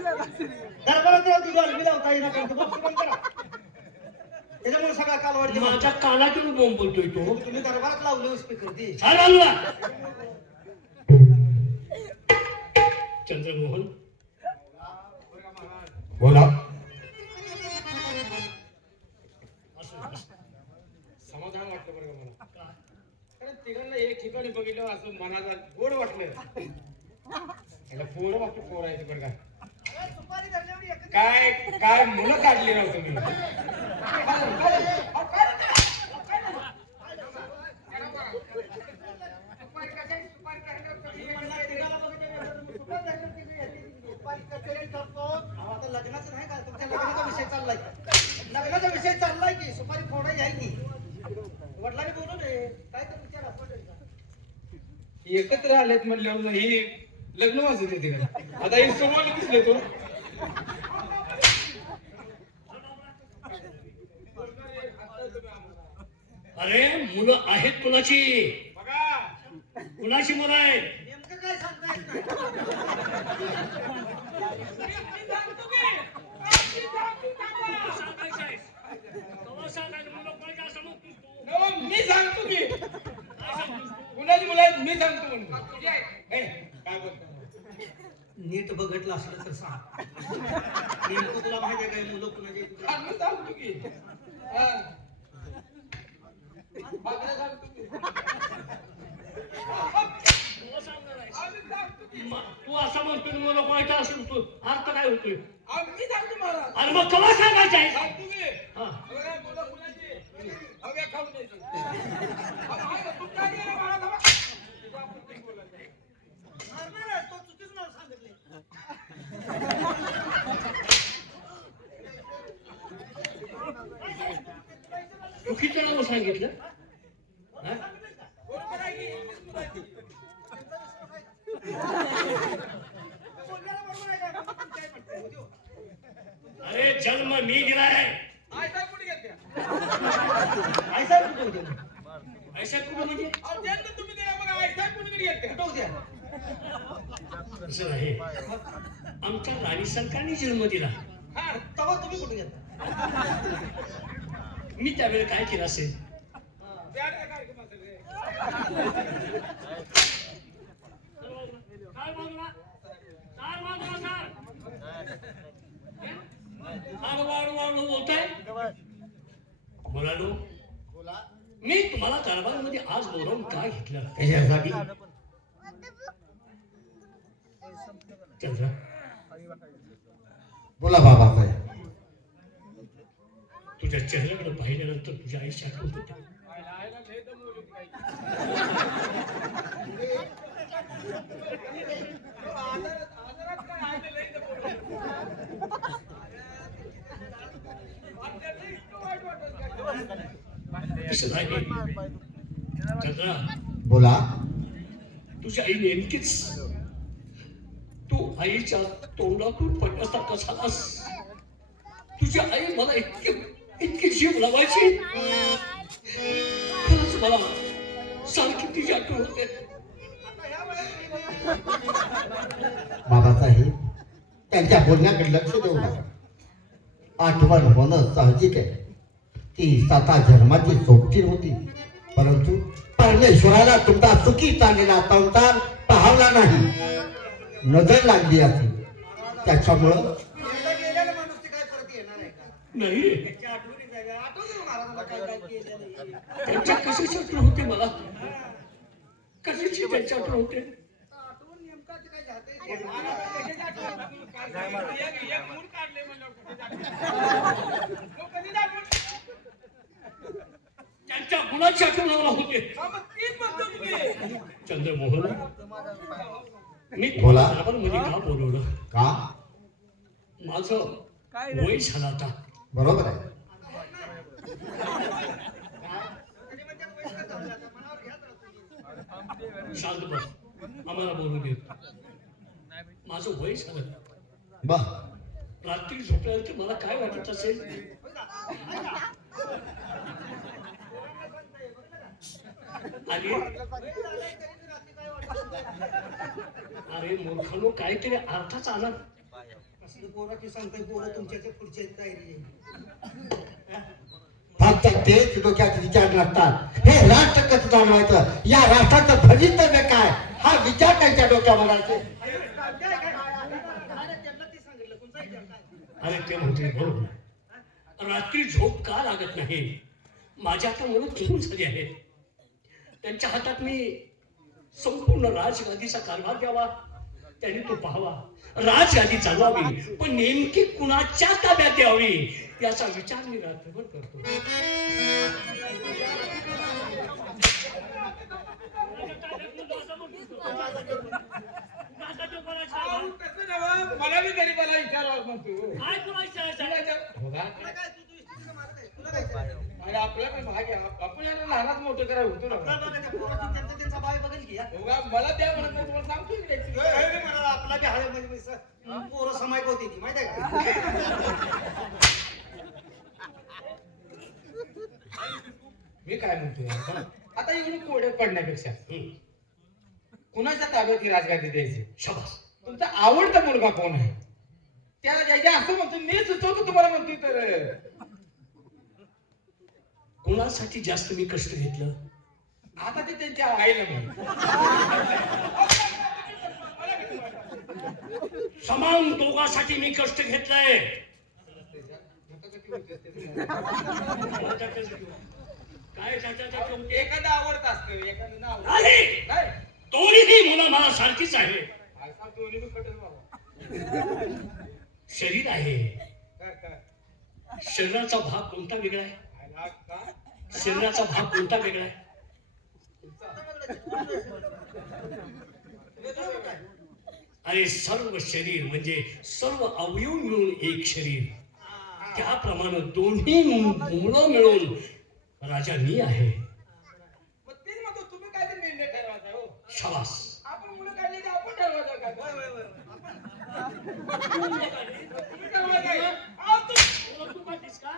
दरबारात ती डॉल्बी लावता येईना पण बॉक्स बंद करा. त्याच्यामुळे सगळा कालवाड माझ्या कानातून बोंब बोलतोय तो. तुम्ही दरबारात लावले स्पीकर ती चाल बाजूला. चंद्रमोहन बोला समाधान वाटलं बरं का मला कारण तिघांना एक ठिकाणी बघितलं असं मनाला गोड वाटलं पोरं वाटतं पोर आहे बरं का काय काय मुलं काढली राव तुम्ही आता लग्नाचं नाही का तुमच्या लग्नाचा विषय चाललाय लग्नाचा विषय चाललाय की सुपारी फोडायची आहे की वडिलांनी बोलू नये काय तर विचार एकत्र आलेत म्हणल्यावर ही लग्न वाजत येते का आता हे समोर दिसले तो अरे मुलं आहेत कुणाची बघा कुणाची मुलं आहेत नेमकं काय सांगता येत नाही मी सांगतो की कुणाची मुलं आहेत मी सांगतो म्हणतो हे, काय बोलतो नीट बघितलं असलं तर सांग नेमकं तुला माहिती आहे काय मुलं कुणाची आहेत? हा, मी सांगतो की हा. बाकीला सांगतो की आम्ही सांगतो की तू असं म्हणतो मुलं कोणाच्या असेल तू अर्थ काय होतोय मी सांगतो महाराज अरे मग कवा सांगायचं आहे सांगतो की हा. बघा, मुलं कुणाची हव्या खाऊन द्यायची तू काय केलं महाराज हवा? तुझं आपण ते बोलायचं. मारणार आहे, तो चुकीचं नाव सांगितलंय. चुकीचं नाव सांगितलं हा? बरोबर आहे की? बोलण्याला बरोबर आहे का? आपण काय म्हणतो? उद्या. अरे जन्म मी दिलाय आई साहेब कुठे गेलते? आई साहेब कुठे होते? ऐसा कुठं म्हणजे अहो, जन्म तुम्ही दिला बघा, आई साहेब कुठे गेलते? कुठं होत्या? असं नाही आमच्या राणी सरकारने जन्म दिला हा, तेव्हा तुम्ही कुठे गेलता? मी त्यावेळेला काय केलं असेल त्या कार्यक्रम असेल रे. वाढू बोलताय मुलांनो मी तुम्हाला दरबारमध्ये आज बोलावून का घेतलं त्याच्यासाठी चंद्र बोला बाबासाहेब तुझ्या चेहऱ्याकडे पाहिल्यानंतर तुझ्या आईची आठवण होते आईला लय दमवली होती काही. आजारात काय आईला लय दमवली. आपल्याला इतकं वाईट वाटत काय? तसं नाही चंद्रा बोला तुझी आई नेमकीच तू आईच्या तोंडातून पडण्यासारखा झालास तुझी आई मला इतकी जीव लावायची खरंच मला सारखी तिची आठवण होते बाबासाहेब त्यांच्या बोलण्याकडे लक्ष देऊ नका आठवण होणं साहजिक आहे ती 7 जन्माची सोबती होती परंतु परमेश्वराला तुमचा सुखी चाललेला संसार पाहवला नाही नजर लागली असेल त्याच्यामुळं गेलेला माणूस ते काय परत येणार आहे का? नाही त्याच्या आठवणी जागा आठवतो महाराज त्यांच्या कशाची आठवण होते मला? कशाची त्यांची आठवण होते? आठवण नेमकाच काय झालंय ते. एक मूड काढले म्हणल्यावर कुठे जाते? तो कधी दाखवून? त्यांच्या गुणाची आठवण मला होते. हा, मग तीच म्हणतो तुम्ही. चंद्रमोहन, मी बोला. मध्ये का बोलवलं? का? माझं वय झालं आता. बरोबर आहे. शांत बस, आम्हाला बोलू दे. माझं वय झालं. बर. रात्री झोपल्यानंतर मला काय वाटत असेल? आणि अरे मूर्खानो, काहीतरी अर्थाच आला. पोराची सांगताय पोरं तुमच्या पुढच्या तयारी फक्त तेच डोक्यात विचार नसतात. हे राष्ट्र कसं चालवायचं, या राष्ट्राचं भवितव्य काय, हा विचार त्यांच्या डोक्यावर असते. अरे ते म्हणते बरोबर आहे. रात्री झोप का लागत नाही? माझ्या आता मुलं फिरून झाली आहेत. त्यांच्या हातात मी संपूर्ण राजगादीचा कारभार द्यावा, त्यांनी तो पाहावा. राजगादी चालवावी, पण नेमकी कुणाच्या ताब्यात द्यावी याचा विचार मी रात्रभर करतो. कसं नवं? मला बी गरीबाला विचारावं म्हणतो. काय करायचं? बघा. अरे आपला पण भाग आहे. आपण यांना लहानात मोठं करायला होतो ना. त्यांचा बाय बघेल की बघा, मला त्या म्हणत नाही, तुम्हाला सांगतो मी त्याची. आपला बी हाय म्हणजे पोरं समायक होती ती माहिती आहे का? मी काय म्हणतोय आता एवढी कोडे पडण्यापेक्षा हम्म, कुणाच्या ताब्यात ही राजगादी द्यायची? शाबास. तुमचा आवडता मुलगा कोण आहे? त्या ज्याच्या असं म्हणतो, मी सुचवतो तुम्हाला म्हणतोय तर. कुणासाठी जास्त मी कष्ट घेतलं? आता ते त्यांच्या आईला म्हणतो. समान दोघांसाठी मी कष्ट घेतलंय. काय त्याच्यात एखादं आवडत असतं, एखादं नाव नाही. नाही. दोन्ही मुलं मला सारखीच आहे. असा दोन्ही बी कटल बाबा. शरीर आहे. काय शरीराचा भाग कोणता वेगळा आहे? आला का? शरीराचा भाग कोणता वेगळा आहे? अरे सर्व शरीर म्हणजे सर्व अवयव मिळून एक शरीर. त्याप्रमाणे दोन्ही मुलं मिळून राजा मी आहे. मग तेच म्हणतो, तुम्ही काय ते निर्णय ठरवायचा हो. शाबास. आपण मुलं काढले ते आपण ठरवायचं काय? तुम्ही ठरवायचं काय? अहो, तू पाहतेस का?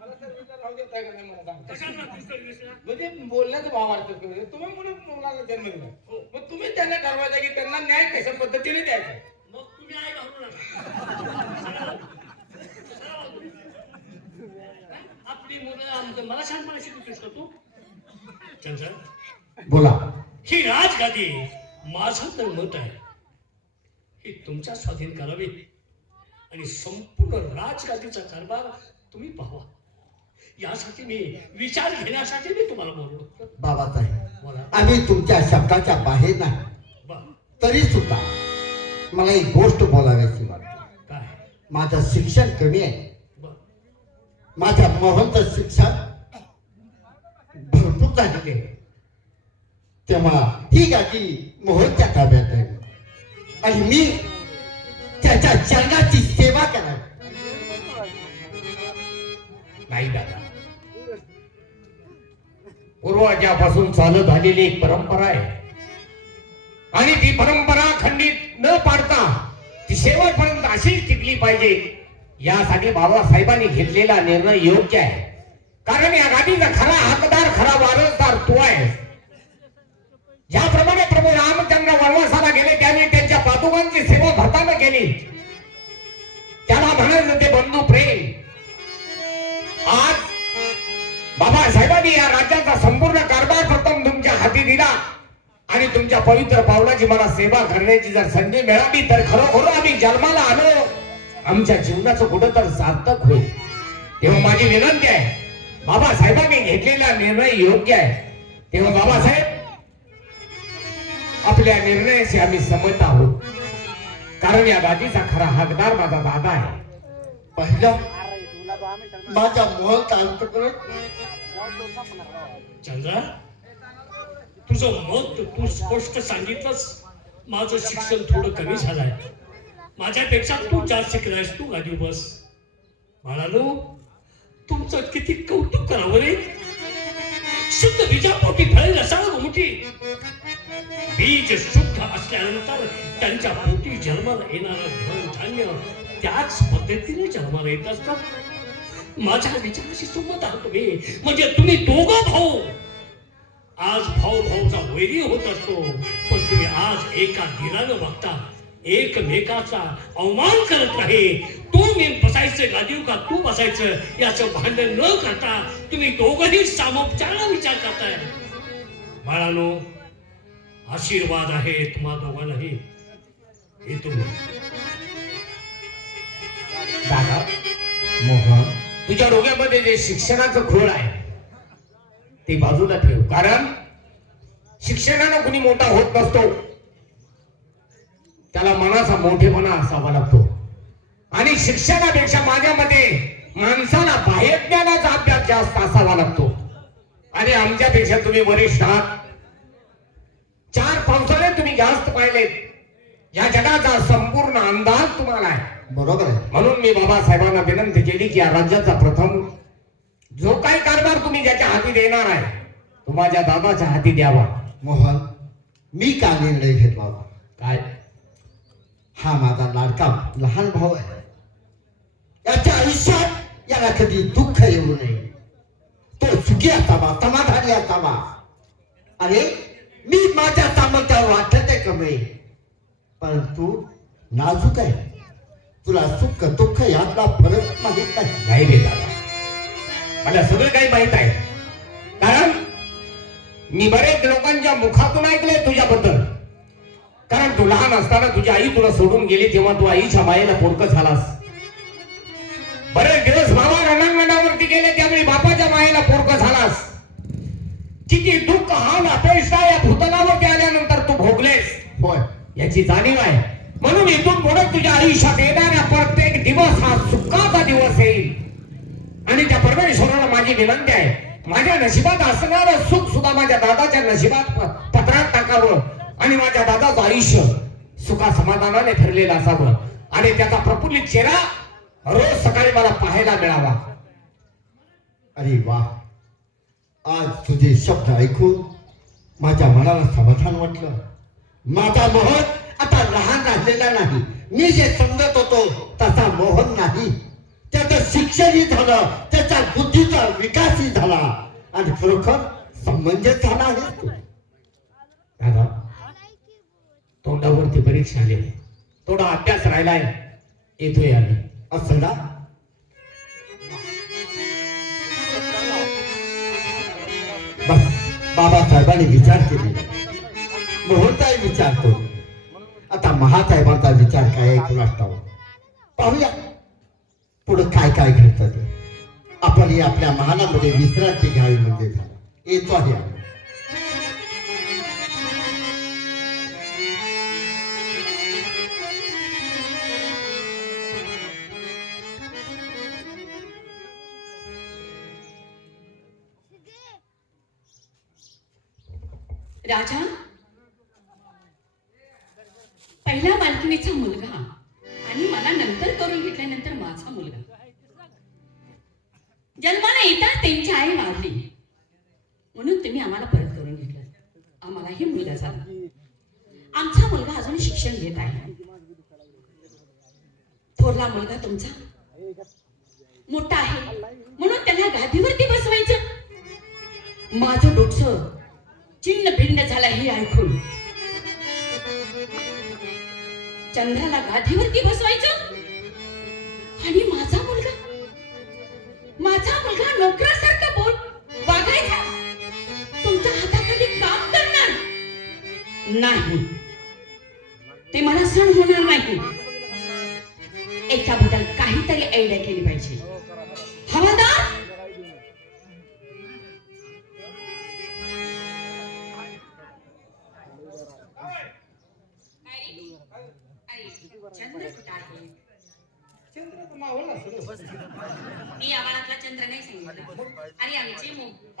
मला तर विचार राहू देताय का नाही मला सांगा. कशाला राहतेस तर विसरा? म्हणजे बोलण्याचा भाव अर्थ करतो. तुम्ही मुलाला जन्म दिला, मग तुम्ही त्यांना ठरवायचं की त्यांना न्याय कशा पद्धतीने द्यायचा. मग तुम्ही आई घालू नका. आपली मुलं मला शांतपणे शिकवतेस का तू? चंद्र, बोला. ही राजगादी माझं तर मत आहे ही तुमच्या स्वाधीन करावी आणि संपूर्ण राजगादीचा कारभार तुम्ही पाहावा. यासाठी मी विचार घेण्यासाठी मी तुम्हाला बोललो. बाबासाहेब, बोला. आम्ही तुमच्या शब्दाच्या बाहेर नाही, बा, तरी सुद्धा मला एक गोष्ट बोलावीशी वाटते. काय? माझं शिक्षण कमी आहे. बा, माझ्या मोहनचं शिक्षण भरपूर झालेले आहे. तेव्हा ही गादी मोहनच्या ताब्यात आहे आणि मी त्याच्या चरणाची सेवा करावी. नाही दादा, पूर्वजापासून चालत आलेली एक परंपरा आहे आणि ती परंपरा खंडित न पाडता ती शेवटपर्यंत अशीच टिकली पाहिजे. यासाठी बाबासाहेबांनी घेतलेला निर्णय योग्य आहे. कारण या गादीचा खरा हकदार, खरा वारसदार तू आहे. ज्याप्रमाणे प्रभू रामचंद्र वनवासाला गेले त्यावेळी त्यांच्या पादुकांची सेवा भरताना केली, त्याला म्हणायचं ते बंधू प्रेम. आज बाबासाहेबांनी या राज्याचा संपूर्ण कारभार प्रथम तुमच्या हाती दिला आणि तुमच्या पवित्र पावलाची मला सेवा करण्याची जर संधी मिळाली तर खरोखर आम्ही जन्माला आलो, आमच्या जीवनाचं कुठं तर सार्थक होईल. तेव्हा माझी विनंती आहे, बाबासाहेबांनी घेतलेला निर्णय योग्य आहे, तेव्हा बाबासाहेब आपल्या निर्णयाशी आम्ही सहमत आहोत. कारण या गादीचा खरा हकदार माझा दादा आहे. पहिला माझ्या मोहन अंतकरण चंद्रा, तुझं मत तू स्पष्ट सांगितलंस. माझं शिक्षण थोडं कमी झालंय, माझ्यापेक्षा तू जास्त शिकलायस. तू गादी बस. बाळानो, तुमचं किती कौतुक करावं रे. शुद्ध बीजापोटी फळे रसाळ मोठी. बीज शुद्ध असल्यानंतर त्यांच्या पोटी जन्माला येणारं धन धान्य त्याच पद्धतीने जन्माला येत असतात. माझ्या विचाराशी सहमत आहात तुम्ही. म्हणजे तुम्ही दोघं भाऊ. आज भाऊ भाऊचा वैरी होत असतो, पण तुम्ही आज एका दिलानं बघता एकमेकाचा अवमान करत नाही. तू मी बसायचं गादीव का तू बसायचं याचं भांडण न करता तुम्ही दोघंही सामोपचाराला विचार करताय. बाळानो, आशीर्वाद आहे तुम्हा दोघांनाही. हे तुम्ही दादा, मोहन तुझ्या डोक्यामध्ये जे शिक्षणाचं खोड आहे ते बाजूला ठेव. कारण शिक्षणानं कुणी मोठा होत नसतो, त्याला मनाचा मोठेपणा असावा लागतो. आणि शिक्षणापेक्षा माझ्या मते माणसाला बाह्य ज्ञानाचा अभ्यास जास्त असावा लागतो. आणि आमच्यापेक्षा तुम्ही वरिष्ठ आहात. 4 पावसाळे तुम्ही जास्त पाहिलेत. या जगाचा संपूर्ण अंदाज तुम्हाला आहे. बरोबर आहे. म्हणून मी बाबासाहेबांना विनंती केली की या राज्याचा प्रथम जो काही कारभार तुम्ही ज्याच्या हाती देणार आहे तो माझ्या दादाच्या हाती द्यावा. मोहन, मी का निर्णय घेतला होता? काय? हा माझा लाडका लहान भाऊ आहे. याच्या आयुष्यात याला कधी दुःख येऊ नये. तो सुखी असावा, समाधानी असावा. अरे, मी माझ्या सामर्थ्यावर वाटत आहे कमी, परंतु नाजूक आहे. तुला सुख दुःख यातला फरक माहित नाही. नाही रे दादा, मला सगळं काही माहित आहे. कारण मी बरेच लोकांच्या मुखातून ऐकलंय तुझ्याबद्दल. कारण तू लहान असताना तुझी आई तुला सोडून गेली तेव्हा तू आईच्या मायेला पोरकं झालास. बरेच दिवस बाबा रणांगणावरती गेले त्यावेळी बापाच्या मायेला पोरकं झालास. किती दुःख हाल अपेक्षा या भूतलावरती आल्यानंतर तू भोगलेस होय, याची जाणीव आहे. म्हणून इथून पुढे तुझ्या आयुष्यात येणारा प्रत्येक दिवस हा सुखाचा दिवस येईल. आणि त्या परमेश्वराला माझी विनंती आहे, माझ्या नशिबात असणारं सुख सुद्धा माझ्या दादाच्या नशिबात पत्रात टाकावं. आणि माझ्या दादाचं आयुष्य सुखा समाधानाने फिरलेलं असावं. आणि त्याचा प्रफुल्लित चेहरा रोज सकाळी मला पाहायला मिळावा. अरे वा, आज तुझे शब्द ऐकून माझ्या मनाला समाधान वाटलं. माझा मोहन आता लहान राहिलेला नाही. मी जे समजत होतो तसा मोहन नाही. त्याचं शिक्षणही झालं, त्याच्या बुद्धीचा विकासही झाला आणि खरोखर समंजस झाला आहे. दादा, तोंडावरती परीक्षा आली, थोडा अभ्यास राहिलाय, येतोय आम्ही. असं ना? बस, बाबासाहेबांनी विचार केले, मोहनचाही विचार करू. आता महासाहेबांचा विचार काय आहे कुणास ठाऊक. पाहूया पुढे काय काय घडतं ते. आपण आपल्या महालामध्ये विश्रांती घ्यावी म्हणजे झालं. येतो आहे आम्ही. राजा, पहिल्या मालकिणीचा मुलगा आणि मला नंतर करून घेतल्यानंतर माझा मुलगा. जन्माला येताच त्यांची आई वारली, म्हणून तुम्ही आम्हाला परत करून घेतलं. आम्हालाही मुलगा झाला. आमचा मुलगा अजून शिक्षण घेत आहे. थोरला मुलगा तुमचा मोठा आहे म्हणून त्यांना गादीवरती बसवायचं. माझं डोकं चिन्ह भिन्न झाला हे ऐकून. चंद्राला गादीवरती बसवायचं आणि माझा मुलगा नोकरासारखं बोल वागायचा. तुमच्या हाताखाली काम करणार नाही, ते मला सहन होणार नाही. याच्याबद्दल काहीतरी आयडिया केली पाहिजे. हवालदार, मावळला असेल. मी आम्हालातला चंद्र नाही सांगितलं. अरे आमचे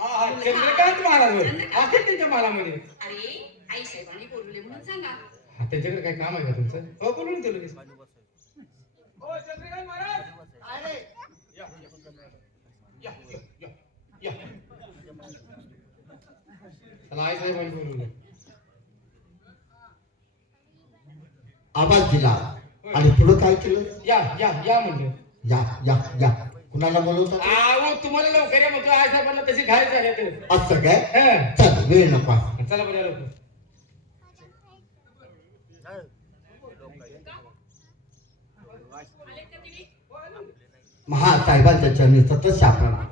हा चंद्रकांत महाराज होय. आहेत त्यांच्या मालामध्ये. अरे आई साहेबांनी बोलवले म्हणून सांगा. हा, त्यांच्याकडे काय काम आहे का तुमचं? हो बोलून ते लगेच. हो चंद्रकांत महाराज या या या या या. चला आई साहेबांनी बोलवलं. आवाज दिला आणि पुढे काय केलं? या या या म्हणलं. या या या कुणाला बोलवतात? आहो तुम्हाला लवकर या म्हणतो आई साहेबांना तशी घाई झाली तर. असं काय? हं. चल वेळ नको. चला बरं लवकर. महासाहेबांच्या चरणी सतत शापणा.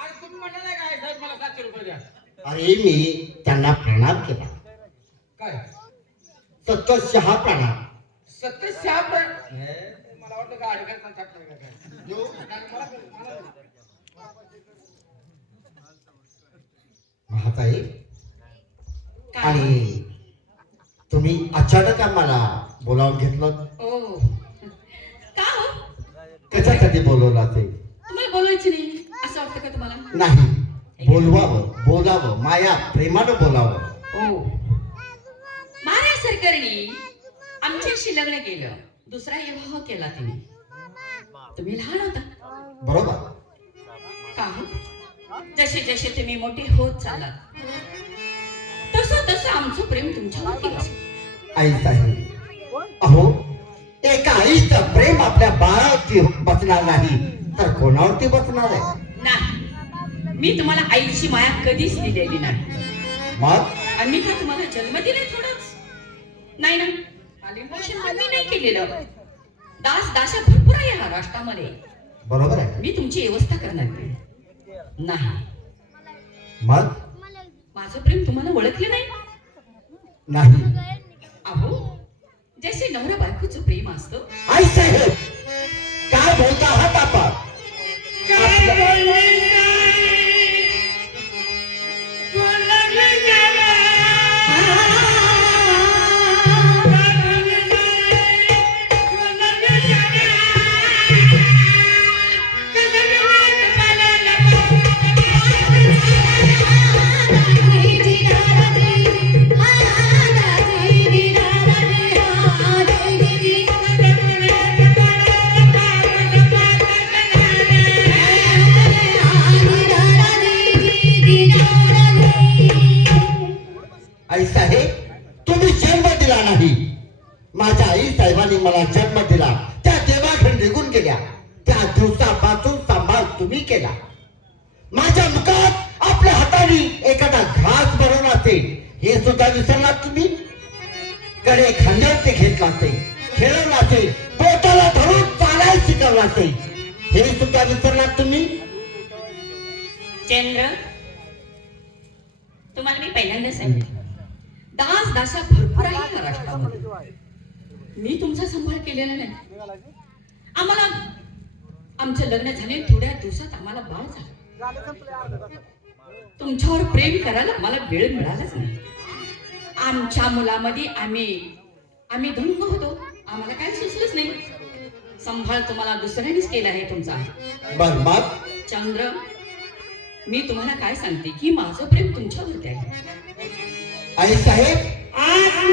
आज तुम्ही म्हणाले काय आई साहेब मला 700 रुपये द्या. अरे मी त्यांना प्रणाम केला. काय सतत शहा प्रणाम. सत्य शाप मला वाटलं गाडी करता टाकलं काय. महासाहेब आणि तुम्ही अचानक आम्हाला बोलावून घेतलं. हो का हो कशासाठी बोलवलं ते? तुम्हाला बोलायचं नाही असं वाटतं का तुम्हाला? नाही, बोलवावं, बोलावं, माया प्रेमानं बोलावं. हो महाराज सरकारने आमच्याशी लग्न केलं. दुसरा विवाह केला तिने. तुम्ही लहान होता बरोबर. का हो? जसे जसे तुम्ही मोठे होत चाललात तसं तसं आमचं प्रेम तुमच्यावरती बसलं. आई साहेब, अहो एका आईचं प्रेम आपल्या बाळावरती बसणार नाही तर कोणावरती बसणार आहे? नाही, मी तुम्हाला आईची माया कधीच दिलेली नाही. मग आम्ही का तुम्हाला जन्म दिले थोडंच? नाही ना, पालन पोषण आम्ही नाही केलेलं. दास दाशा भरपूर आहे या राष्ट्रामध्ये. बरोबर आहे. मी तुमची व्यवस्था करणार नाही. मग माझं प्रेम तुम्हाला ओळखलं नाही? नाही. अहो जसे नवरा बायकोचं प्रेम असतं. आई साहेब काय बोलता आहात आपण? आई साहेब तुम्ही जन्म दिला नाही. माझ्या आई साहेबांनी मला जन्म दिला. त्या देवाघरी निघून गेल्या. त्या दिवसापासून सांभाळ तुम्ही केला. माझ्या मुखात आपल्या हाताने एखादा घास भरून असेल हे सुद्धा विसरलात तुम्ही. कडे खांद्यावरती घेतला असेल, खेळवला असेल, पोटाला धरून चालायला शिकवला असेल हे सुद्धा विसरलात तुम्ही. चंद्र, तुम्हाला मी पहिल्यांदा सांगितलं दास दासा भरपूर आहे या राष्ट्रामध्ये. मी तुमचा सांभाळ केलेला नाही. आम्हाला आमचं लग्न झाले थोड्या दिवसात आम्हाला बाळ झालं. तुमच्यावर प्रेम करायला आम्हाला वेळ मिळालाच नाही. आमच्या मुलामध्ये आम्ही धुंद होतो. आम्हाला काय सुचलंच नाही. सांभाळ तुम्हाला दुसऱ्यानेच केला आहे तुमचा. बर मग चंद्र, मी तुम्हाला काय सांगते की माझं प्रेम तुमच्यावरती आहे. आई साहेब माझ्या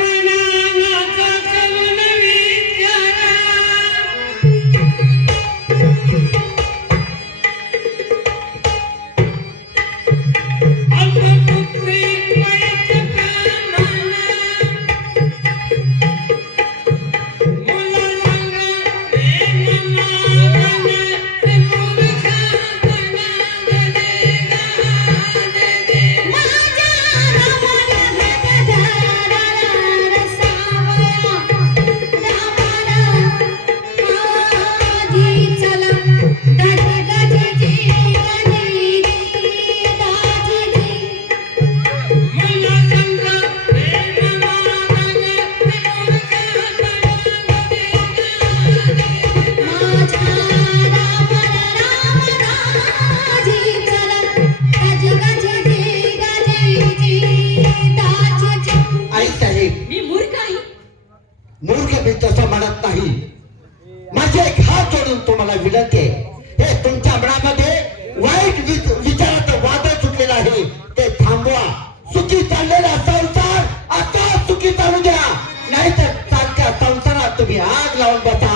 जाऊन बसा.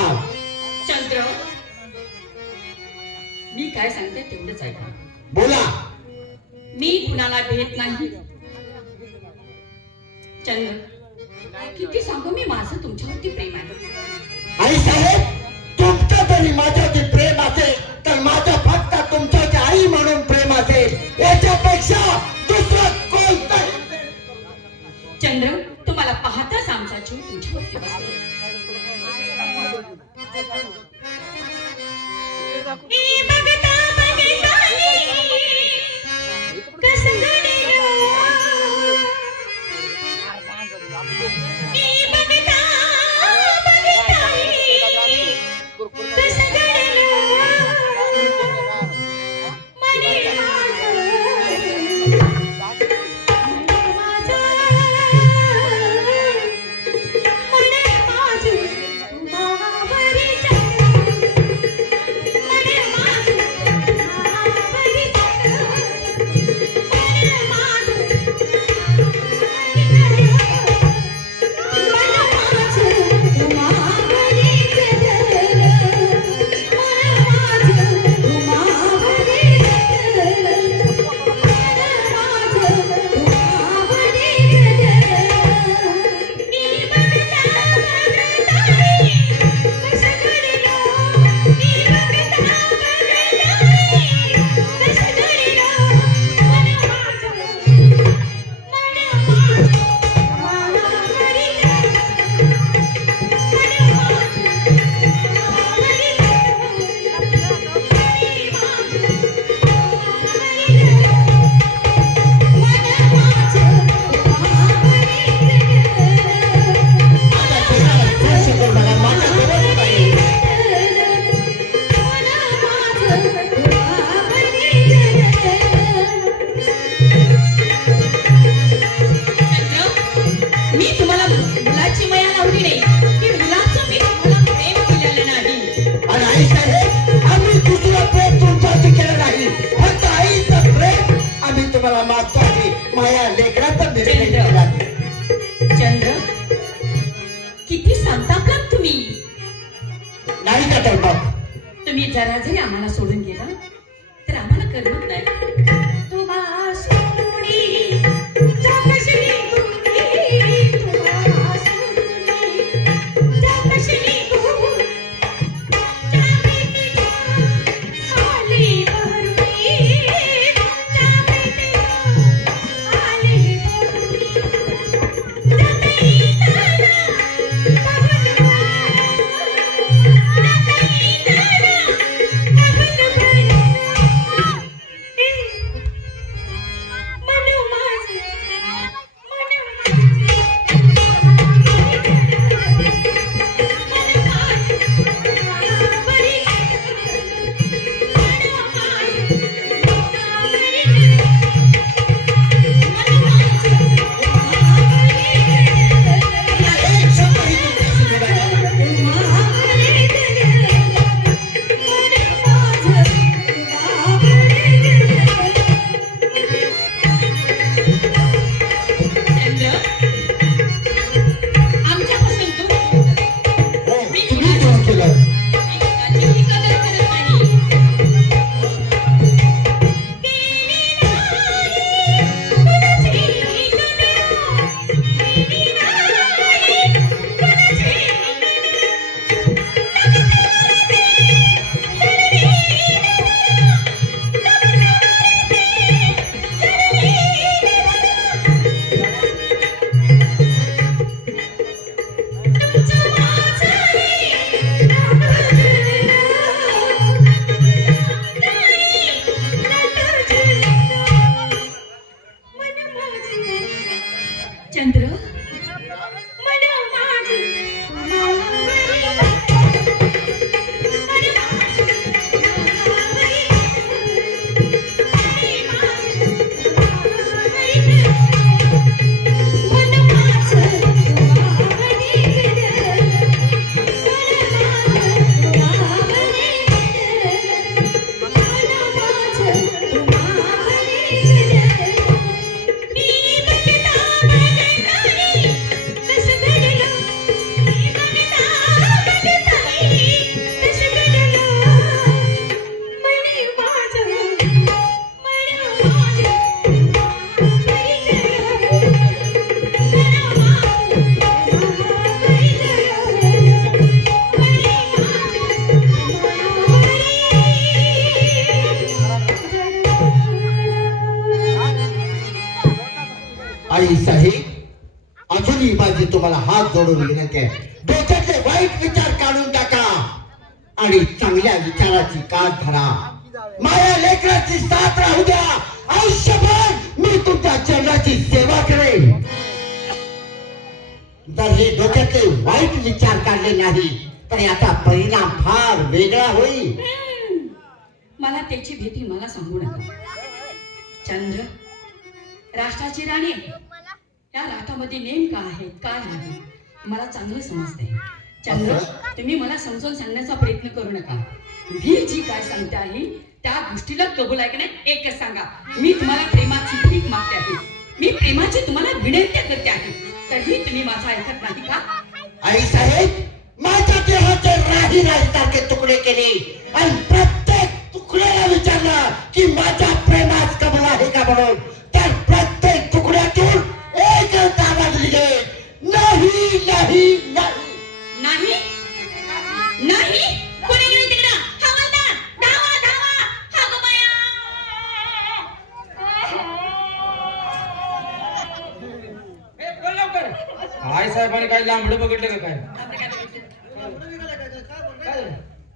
चंद्र, मी काय सांगते तेवढंच ऐका. बोला. मी कुणाला भेट नाही. चंद्र, किती सांगू मी माझं तुमच्यावरती प्रेम आहे. आई साहेब, तुमचं जरी माझ्यावरती प्रेम असेल तर माझं फक्त तुमच्यावरती आई म्हणून प्रेम असेल. याच्यापेक्षा दुसरं कोणतं. चंद्र, तुम्हाला पाहताच आमचा जीव तुमच्यावरती बसतो. चंद्र, किती संतापलात तुम्ही. नाही का तर मग तुम्ही जरा जरी आम्हाला सोडून गेला तर आम्हाला करमत नाही. तुम्हा सोडूनी जाकशनी गुणी, तुम्हा सोडूनी जाकशनी गुणी, जामेतीला आली भरुणी, जामेतीला आली भरुणी, तुम्हाला हात जोडून विनंती आहे, डोक्यातले वाईट विचार काढून टाका आणि चांगल्या विचाराची काट धरा. माझ्या लेकराची साथ राहू द्या. आयुष्यभर मी तुमच्या चरणाची सेवा करेन. जर हे डोक्यातले वाईट विचार काढले नाही तर याचा परिणाम फार वेगळा होईल. मला त्याची भीती मला सांगू नका. चंद्र राष्ट्राची राणी, या राष्ट्रामध्ये नेमकं आहे काय आहे मला चांगलं समजतंय. चंद्र, तुम्ही मला समजून सांगण्याचा प्रयत्न करू नका. मी जी काय सांगते आहे त्या गोष्टीला कबूल आहे की नाही एकच सांगा. मी तुम्हाला प्रेमाची भीक मागते आहे, मी प्रेमाची तुम्हाला विनंती करते आहे, तरीही तुम्ही माझा ऐकत नाही का? आई साहेब, माझ्या देहाचे राही सारखे तुकडे केले आणि प्रत्येक तुकड्याला विचारलं की माझ्या प्रेमात कबूल आहे का म्हणून, तर प्रत्येक तुकड्यातून एकच आवाज निघेल, नाही नाही नाही. नाही नाही. कोणी गेली तिकडं? हवालदार, धावा धावा. हा गं बाया. ए, बोल लवकर. काय साहेबांनी काय लांबड बघितलं का काय?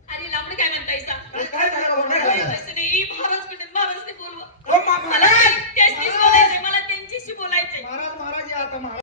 अरे लांबड काय म्हणतायसा? काय झालं बाबा? काय झालं?